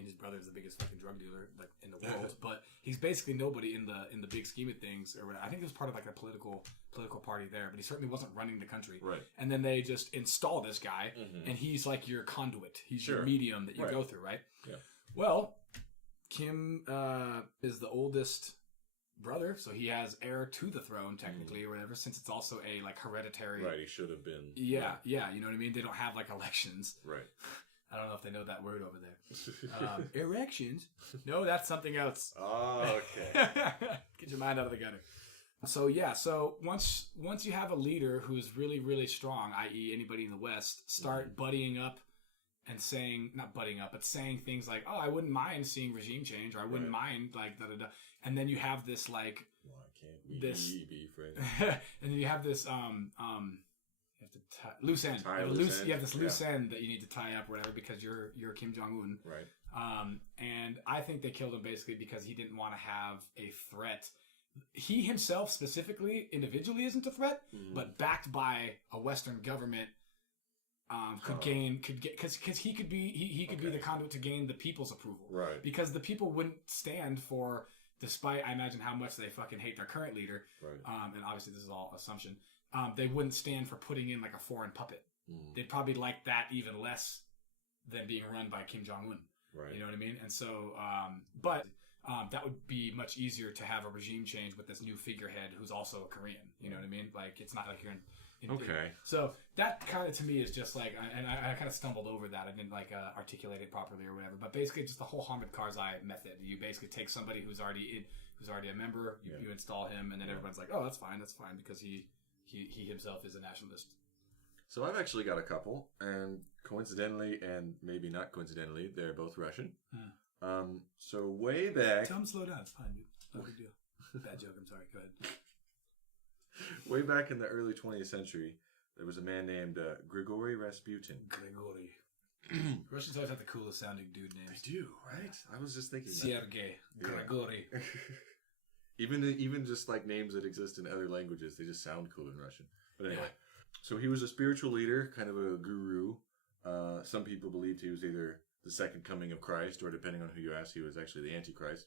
His brother's the biggest fucking drug dealer like in the world, but he's basically nobody in the big scheme of things. Or whatever. I think he was part of like a political party there, but he certainly wasn't running the country. Right. And then they just install this guy, and he's like your conduit. He's your medium that you go through, right? Yeah. Well, Kim is the oldest brother, so he has heir to the throne technically, or whatever. Since it's also a like hereditary. Right. He should have been. Yeah. You know what I mean? They don't have like elections. Right. I don't know if they know that word over there. Erections? No, that's something else. Oh, okay. Get your mind out of the gutter. So once you have a leader who's really, really strong, i.e. anybody in the West, start buddying up and saying, not buddying up, but saying things like, oh, I wouldn't mind seeing regime change, or I wouldn't mind like da-da-da. And then you have this like... Why can't we be friends? And then you have this... loose end. You have this loose end that you need to tie up, or whatever, because you're Kim Jong-un. Right. And I think they killed him basically because he didn't want to have a threat he himself specifically, individually, isn't a threat, but backed by a Western government, because he could be the conduit to gain the people's approval, right? Because the people wouldn't stand for, despite I imagine how much they fucking hate their current leader, right? And obviously this is all assumption. They wouldn't stand for putting in like a foreign puppet. They'd probably like that even less than being run by Kim Jong-un. Right. You know what I mean? And so, that would be much easier to have a regime change with this new figurehead who's also a Korean. You know what I mean? Like, it's not like you're okay. So that kind of to me is just like, and I kind of stumbled over that. I didn't like articulate it properly or whatever. But basically, just the whole Hamid Karzai method. You basically take somebody who's already a member, you install him, and then everyone's like, oh, that's fine, because he himself is a nationalist. So I've actually got a couple, and coincidentally, and maybe not coincidentally, they're both Russian. So way back... Tell him slow down, it's fine, dude. No big deal. Bad joke, I'm sorry, go ahead. Way back in the early 20th century, there was a man named Grigory Rasputin. Grigory. Russians always have the coolest sounding dude names. They do, right? I was just thinking Sergei. Grigory. Even just like names that exist in other languages, they just sound cool in Russian. But anyway... So he was a spiritual leader, kind of a guru. Some people believed he was either the second coming of Christ, or depending on who you ask, he was actually the Antichrist.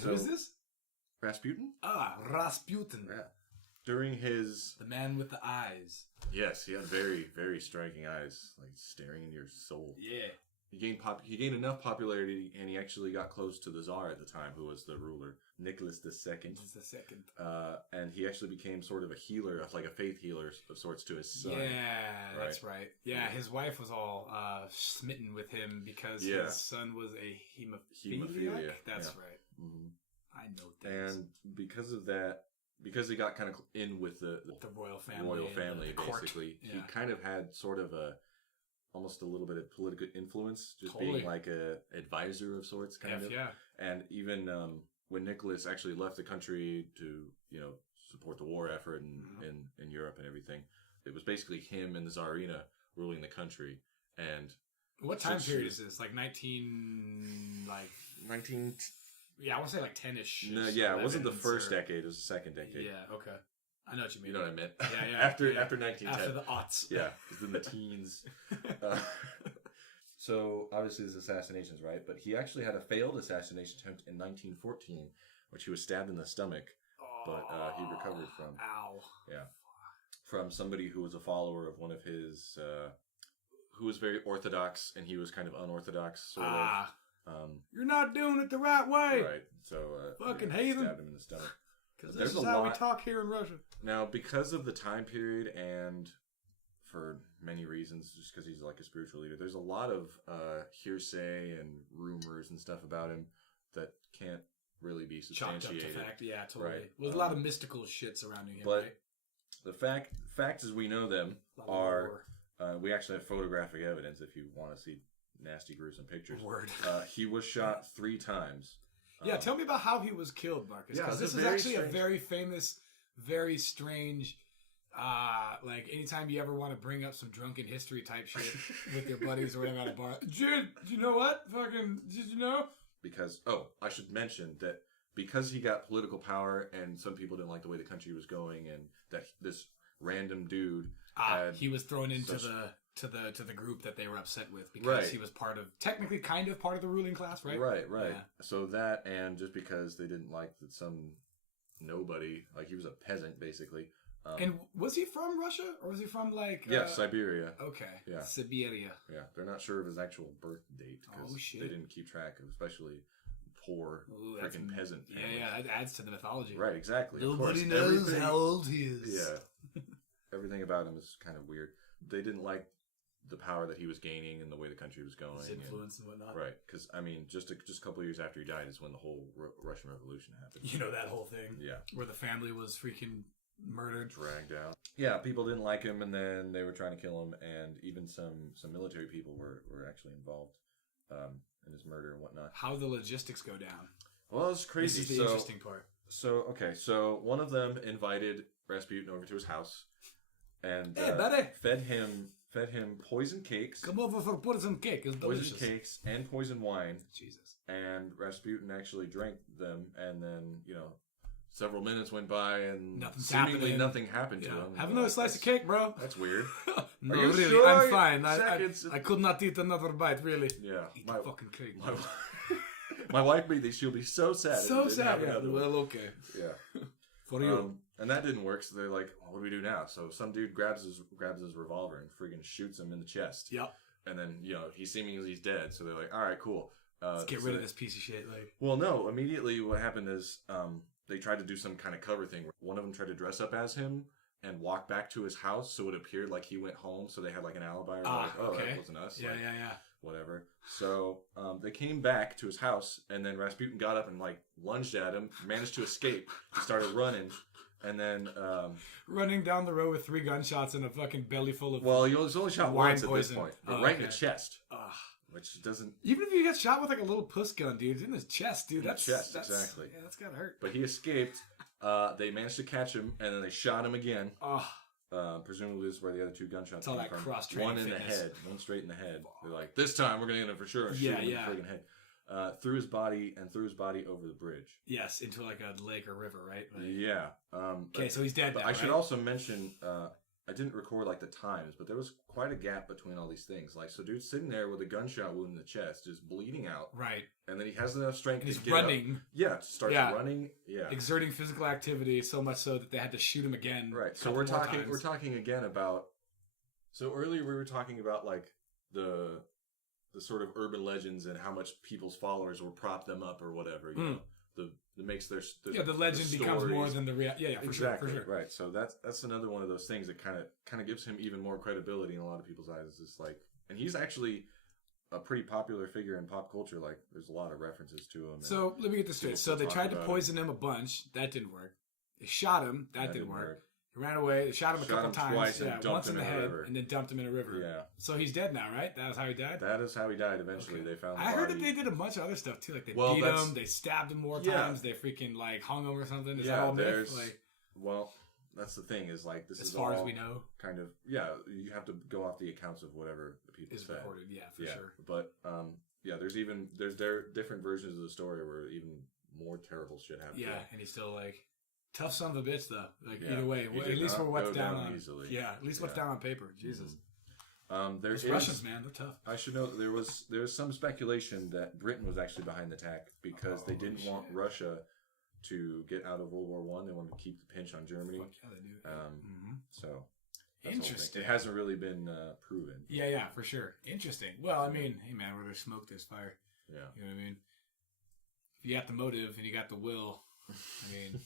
Who is this? Rasputin? Rasputin. Yeah. During his... The man with the eyes. Yes, he had very, very striking eyes, like staring in your soul. Yeah. He gained enough popularity, and he actually got close to the Tsar at the time, who was the ruler, Nicholas II. And he actually became sort of a healer, like a faith healer of sorts to his son. Yeah, that's right. Yeah, his wife was all smitten with him because his son was a hemophiliac. That's right. Mm-hmm. I know things. And because of that, because he got kind of in with the royal family, basically, he kind of had sort of almost a little bit of political influence, just being like a advisor of sorts, kind of. Yeah. And even when Nicholas actually left the country to, support the war effort in Europe and everything, it was basically him and the Tsarina ruling the country. And what time period is this? Like 19. Yeah, I want to say like 10-ish. No, yeah, it wasn't the first decade; it was the second decade. Yeah, okay. I know what you mean. You know what I meant? Yeah. after 1910. After the aughts. Yeah, it was in the teens. So, obviously, there's assassinations, right? But he actually had a failed assassination attempt in 1914, which he was stabbed in the stomach, but he recovered from. Ow. Yeah. From somebody who was a follower of one of his, who was very orthodox, and he was kind of unorthodox, sort of. You're not doing it the right way. Right. So, fucking heathen. Stabbed him in the stomach. Because this is how we talk here in Russia. Now, because of the time period and for many reasons, just because he's like a spiritual leader, there's a lot of hearsay and rumors and stuff about him that can't really be substantiated. Chalked up to fact, yeah, totally. Right. Well, there's a lot of mystical shit surrounding him, but right? The facts as we know them are, we actually have photographic evidence if you want to see nasty, gruesome pictures. Word. He was shot 3 times. Yeah, tell me about how he was killed, Marcus. Because this is actually a very famous, very strange. Like anytime you ever want to bring up some drunken history type shit with your buddies or whatever at a bar. Did you know what? Did you know? Because I should mention that because he got political power and some people didn't like the way the country was going, and that this random dude he was thrown into the group that they were upset with because he was kind of part of the ruling class, right? Right. Yeah. So that, and just because they didn't like that some nobody, like he was a peasant basically. And was he from Russia or was he from Siberia? Okay. Yeah. Siberia. Yeah. They're not sure of his actual birth date because they didn't keep track of, especially poor freaking peasant families. Yeah, that adds to the mythology. Right, exactly. Nobody knows how old he is. Yeah. Everything about him is kind of weird. They didn't like the power that he was gaining and the way the country was going. His influence and whatnot. Right. Because, just a couple of years after he died is when the whole Russian Revolution happened. You know that whole thing? Yeah. Where the family was freaking murdered. Dragged out. Yeah, people didn't like him, and then they were trying to kill him, and even some military people were actually involved in his murder and whatnot. How the logistics go down. Well, it's crazy. This is the interesting part. So one of them invited Rasputin over to his house and fed him poison cakes. Come over for poison cake. It's delicious. Poison cakes and poison wine. Jesus. And Rasputin actually drank them and then, several minutes went by and Nothing's seemingly happening. nothing happened to him. Have another slice of cake, bro. That's weird. No, Are you really, sure? I'm fine. I could not eat another bite, really. Yeah. Eat the fucking cake. My wife she'll be so sad. So sad. Yeah. Well, okay. Yeah. For you. And that didn't work, so they're like, what do we do now? So some dude grabs his revolver and friggin' shoots him in the chest. Yep. And then, he's dead, so they're like, all right, cool. Let's get rid of this piece of shit. Well, no, immediately what happened is they tried to do some kind of cover thing. One of them tried to dress up as him and walk back to his house, so it appeared like he went home, so they had like an alibi. Or that wasn't us. Yeah. Whatever. So they came back to his house, and then Rasputin got up and lunged at him, managed to escape. He started running, and then running down the road with 3 gunshots and a fucking belly full of he was only shot once at this point, but right in the chest, which doesn't. Even if you get shot with a little puss gun, dude, it's in his chest, dude. That's exactly. Yeah, that's gotta hurt. But he escaped. They managed to catch him, and then they shot him again. Presumably this is where the other 2 gunshots came from. Cross-training one in the head, one straight in the head. They're like, this time we're gonna get him for sure and shoot him in the friggin' head. Threw his body over the bridge. Yes, into like a lake or river, right? Yeah. Okay, so he's dead now, I should also mention, I didn't record the times, but there was quite a gap between all these things. So dude's sitting there with a gunshot wound in the chest, just bleeding out. Right. And then he has enough strength to get running. up. Yeah, starts running. Yeah. Exerting physical activity so much so that they had to shoot him again. Right. So we're talking again about. So earlier we were talking about the sort of urban legends and how much people's followers will prop them up or whatever. You know, that makes the legend becomes more than the real. Yeah, for sure. Right. So that's another one of those things that kind of gives him even more credibility in a lot of people's eyes. It's just and he's actually a pretty popular figure in pop culture. There's a lot of references to him. So let me get this straight. So they tried to poison him a bunch. That didn't work. They shot him. That didn't work. He ran away. They shot him a couple times. Twice once in the head, and then dumped him in a river. Yeah. So he's dead now, right? That was how he died? That is how he died eventually. Okay. They found the body. heard that they did a bunch of other stuff too. They beat him, they stabbed him more times, they freaking hung him or something. Is that all myth? Well, that's the thing is this as is far all as we know. Kind of, you have to go off the accounts of whatever the people said. Recorded, for sure. But there's different versions of the story where even more terrible shit happened. Yeah, and he's still tough son of a bitch though. Either way, at least for what's down on easily. Yeah, at least what's down on paper. Jesus. There's Russians, man, they're tough. I should note there was some speculation that Britain was actually behind the attack because they didn't want Russia to get out of World War I. They wanted to keep the pinch on Germany. Fuck yeah, they do. So interesting. It hasn't really been proven. Yeah, for sure. Interesting. Well, I mean, hey man, where there's smoke, there's fire. Yeah. You know what I mean? If you got the motive and you got the will, I mean.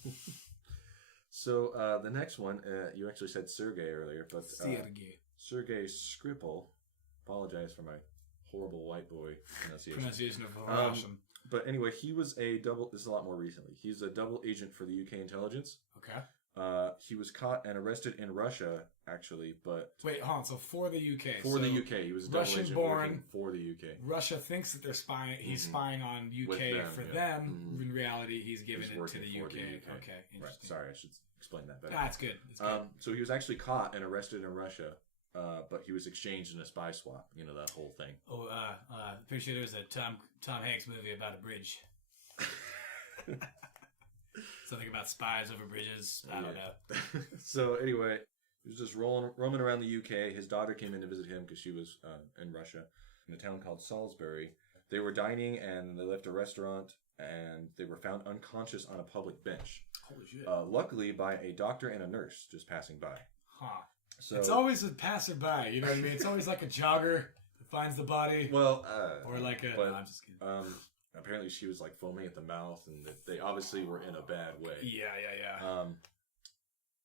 So the next one, you actually said Sergei earlier, but Sergei Skripal. Apologize for my horrible white boy pronunciation of Russian. But anyway, he was a double. This is a lot more recently. He's a double agent for the UK intelligence. Okay. He was caught and arrested in Russia, actually, but wait, hold on. So for the UK, the UK, he was a double agent working for the UK. Russia thinks that they're spying. He's spying on UK for them. In reality, he's giving it to the UK. Okay, interesting. Right. Sorry, I should explain that better. That's good. So he was actually caught and arrested in Russia. But he was exchanged in a spy swap. You know, that whole thing. Oh, pretty sure there was a Tom Hanks movie about a bridge. Something about spies over bridges. I don't know. So anyway, he was just roaming around the UK. His daughter came in to visit him because she was in Russia, in a town called Salisbury. They were dining and they left a restaurant and they were found unconscious on a public bench. Holy shit. Luckily by a doctor and a nurse just passing by. Huh. So, it's always a passerby, you know what I mean? It's always like a jogger that finds the body. Well, or like a... But, no, I'm just kidding. Apparently she was foaming at the mouth and they obviously were in a bad way. Yeah.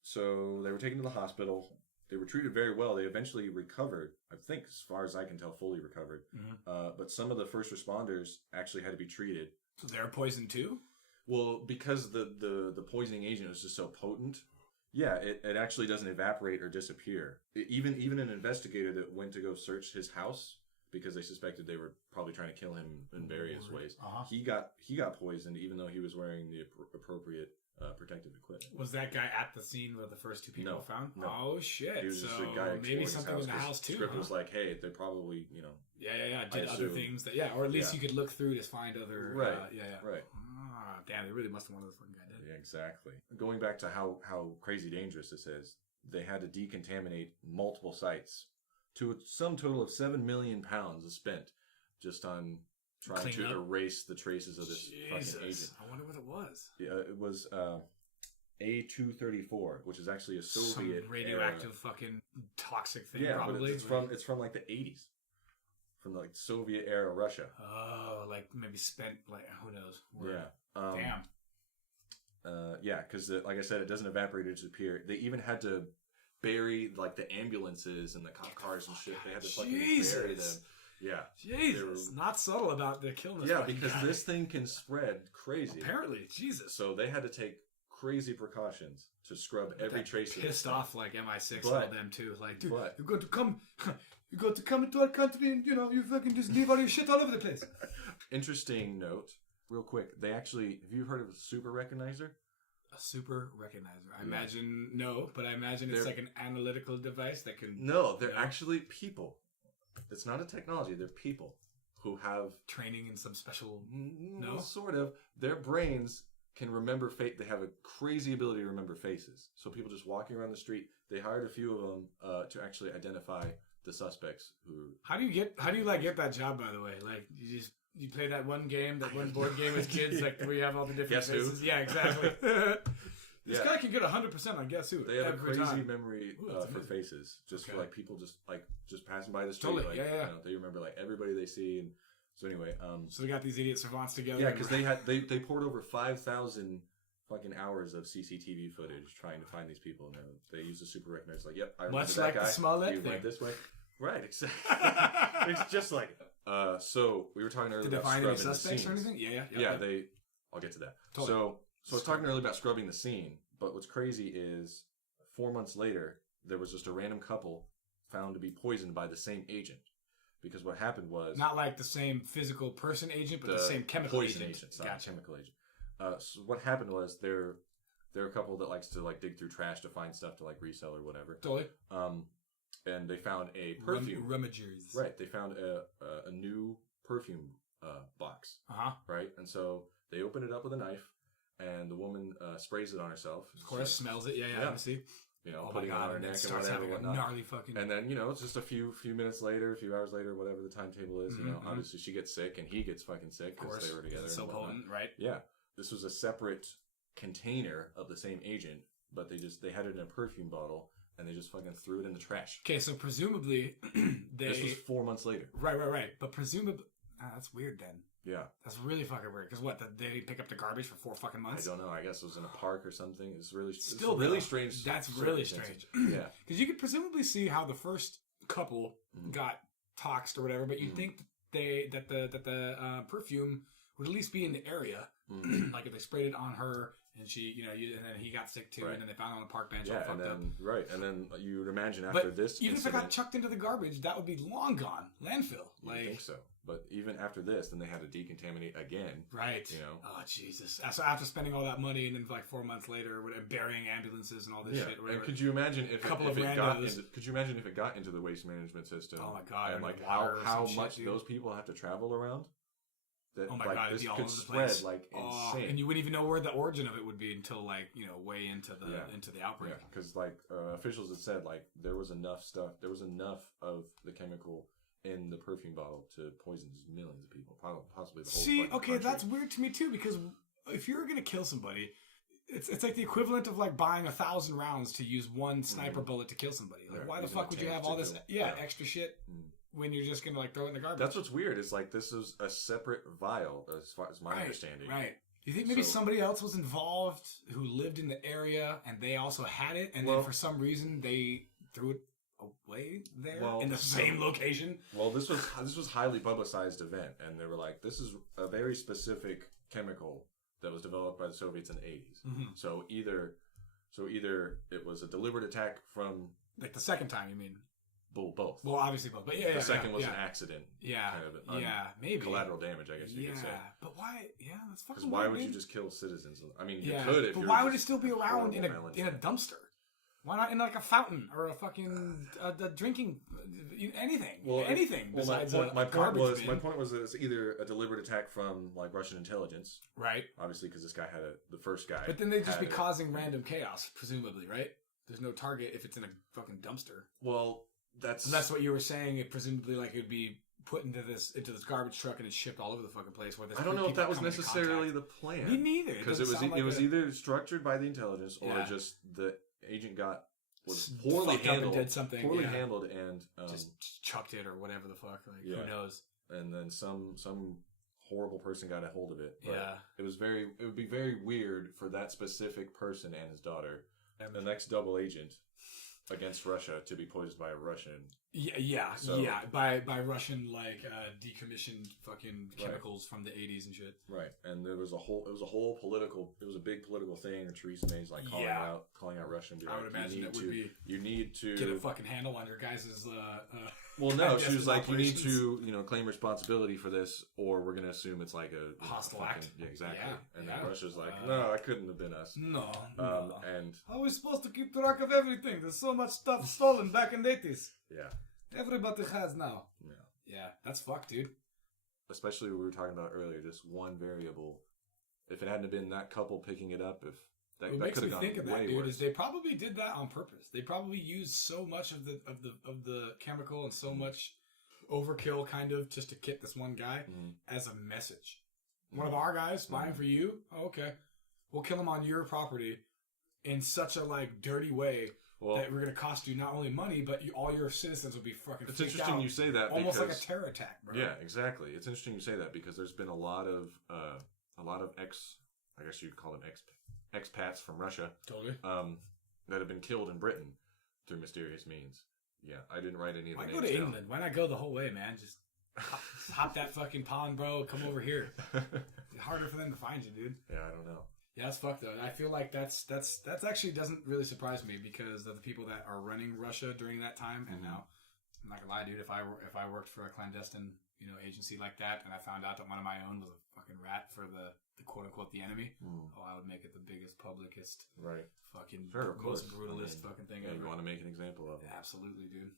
So they were taken to the hospital. They were treated very well. They eventually recovered. I think, as far as I can tell, fully recovered. Mm-hmm. But some of the first responders actually had to be treated. So they're poisoned too? Well, because the poisoning agent was just so potent... Yeah, it actually doesn't evaporate or disappear. Even an investigator that went to go search his house because they suspected they were probably trying to kill him in various ways. He got poisoned even though he was wearing the appropriate protective equipment. Was that guy at the scene where the first 2 people were found? No. Oh shit! He was just a guy maybe something in the house too. Script was like, hey, they probably did other things that or at least you could look through to find other right. Right. damn, they really must have wanted the fucking guy dead. Yeah, exactly. Going back to how crazy dangerous this is, they had to decontaminate multiple sites. To some total of 7 million pounds is spent just on trying to erase the traces of this fucking agent. I wonder what it was. Yeah, it was A234, which is actually a Soviet some radioactive fucking toxic thing. Yeah, probably. But it's from like the 80s, from like Soviet era Russia. Oh, like maybe spent like who knows? Yeah. Damn. Yeah, because like I said, it doesn't evaporate or disappear. They even had to bury like the ambulances and the cop cars and shit. They had to fucking bury them. Yeah. Jesus. Not subtle about the killing this Yeah, because guy. this thing can spread crazy. Apparently, Jesus. So they had to take crazy precautions to scrub every trace of pissed off like MI6 and all them too. Like, dude, you're going to come into our country and, you fucking just leave all your shit all over the place. Interesting note, real quick. They actually, have you heard of a super recognizer? A super recognizer. I imagine, no, but I imagine it's like an analytical device that can... No, they're actually people. It's not a technology. They're people who have... Training in some special... No? Sort of. Their brains can remember they have a crazy ability to remember faces. So people just walking around the street, they hired a few of them to actually identify the suspects who... How do you get that job, by the way? Like, you play that one game, that one board game with kids, like where you have all the different Guess faces. Who? Yeah, exactly. This guy can get 100% on Guess Who. They have every a crazy time. memory for faces, just for like people just passing by the street. Totally. Like, they remember like everybody they see. And so anyway, so they got these idiot savants together. Yeah, because they poured over 5,000 fucking hours of CCTV footage trying to find these people. And they used a super recognizer. Like, yep, I remember much that like guy. the Smollett He thing. went this way. Right, exactly. It's just like so we were talking earlier Did they about find any scrubbing suspects the or scenes. anything? Yeah. I'll get to that. Totally. So I was talking earlier about scrubbing the scene, but what's crazy is 4 months later, there was just a random couple found to be poisoned by the same agent. Because what happened was... Not like the same physical person agent, but the same chemical poison agent. Gotcha. Chemical agent. So what happened was they're a couple that likes to like dig through trash to find stuff to like resell or whatever. Totally. And they found a perfume. Rummagers. Right. They found a new perfume box. Uh-huh. Right. And so they open it up with a knife, and the woman sprays it on herself. Of course, smells it. Yeah, obviously. Putting it on her neck and whatever, whatnot. Gnarly fucking... And then, it's just a few minutes later, a few hours later, whatever the timetable is, obviously she gets sick and he gets fucking sick because they were together. It's so potent, right? Yeah. This was a separate container of the same agent, but they had it in a perfume bottle and they just fucking threw it in the trash. Okay, so presumably This was 4 months later. Right. But presumably... that's weird then. Yeah. That's really fucking weird. Because they didn't pick up the garbage for 4 fucking months? I don't know. I guess it was in a park or something. It's really strange. That's really strange. Yeah. Because you could presumably see how the first couple got toxed or whatever, but you'd think that the perfume would at least be in the area. Like if they sprayed it on her and she, and then he got sick too, and then they found him on a park bench all fucked up. Right, and then you would imagine after this even incident, if it got chucked into the garbage, that would be long gone. Landfill. I think so. But even after this, then they had to decontaminate again. Right. Oh, Jesus. So after spending all that money and then like 4 months later, burying ambulances and all this shit. And could you imagine if it got into the waste management system? Oh my God. And like how much those people have to travel around? That, oh my God, this it'd be all could over the spread place. like insane. And you wouldn't even know where the origin of it would be until like, way into the outbreak. Yeah, because like officials had said like there was enough of the chemical in the perfume bottle to poison millions of people, possibly the whole country. That's weird to me too, because if you're gonna kill somebody, it's like the equivalent of like buying 1,000 rounds to use one sniper bullet to kill somebody. Like, why the fuck would you have all this extra shit when you're just gonna like throw it in the garbage? That's what's weird. Is like this is a separate vial, as far as my understanding. Right. You think maybe somebody else was involved who lived in the area and they also had it, and then for some reason they threw it away there in the same location? Well, this was highly publicized event, and they were like, this is a very specific chemical that was developed by the Soviets in the 80s. Mm-hmm. So either it was a deliberate attack from like the second time, you mean? Both. Well, obviously both, but the second was an accident. Yeah, kind of maybe collateral damage, I guess you could say. But why? Yeah, that's fucking. Because why would you just kill citizens? I mean, you could. But why would it still be around in a dumpster? Why not in like a fountain or a fucking the drinking anything? Well, anything besides my a garbage bin. My point was that it's either a deliberate attack from like Russian intelligence, right? Obviously, because this guy had the first guy. But then they'd just be causing random chaos, presumably, right? There's no target if it's in a fucking dumpster. Well, that's what you were saying. It presumably like it'd be put into this garbage truck and it's shipped all over the fucking place. Where I don't know if that was necessarily the plan. Me neither. Because it was either structured by the intelligence or just the agent was poorly handled. And did something poorly handled and just chucked it or whatever the fuck. Like who knows? And then some horrible person got a hold of it. But it would be very weird for that specific person and his daughter, the next double agent against Russia, to be poisoned by a Russian. By Russian decommissioned fucking chemicals from the 80s and shit. Right, and it was a big political thing. Or Theresa May's like calling out Russia. And I would imagine it would be. You need to get a fucking handle on your guys'. Well, no, she was like, you need to claim responsibility for this, or we're gonna assume it's like a hostile act. Yeah, exactly. And then Russia's like, no, I couldn't have been us. No. And how are we supposed to keep track of everything? There's so much stuff stolen back in the 80s. Yeah. Everybody has now. Yeah. Yeah, that's fucked, dude. Especially what we were talking about earlier, just one variable. If it hadn't been that couple picking it up, what makes me think of that, dude, is they probably did that on purpose. They probably used so much of the chemical and so much overkill, kind of, just to get this one guy as a message. One of our guys spying for you. Oh, okay, we'll kill him on your property in such a dirty way. That we're going to cost you not only money, but all your citizens will be fucking freaked out. It's interesting you say that. Almost like a terror attack, bro. Yeah, exactly. It's interesting you say that because there's been a lot of I guess you'd call them expats from Russia. Totally. That have been killed in Britain through mysterious means. Yeah, I didn't write any of the names down. Why go to England? Why not go the whole way, man? Just hop that fucking pond, bro. Come over here. It's harder for them to find you, dude. Yeah, I don't know. Yeah, that's fucked though. I feel like that's actually doesn't really surprise me because of the people that are running Russia during that time and now. I'm not gonna lie, dude. If I worked for a clandestine agency like that and I found out that one of my own was a fucking rat for the quote unquote the enemy, I would make it the biggest, publicest, fucking most brutalist fucking thing ever. You want to make an example of it. Absolutely, dude.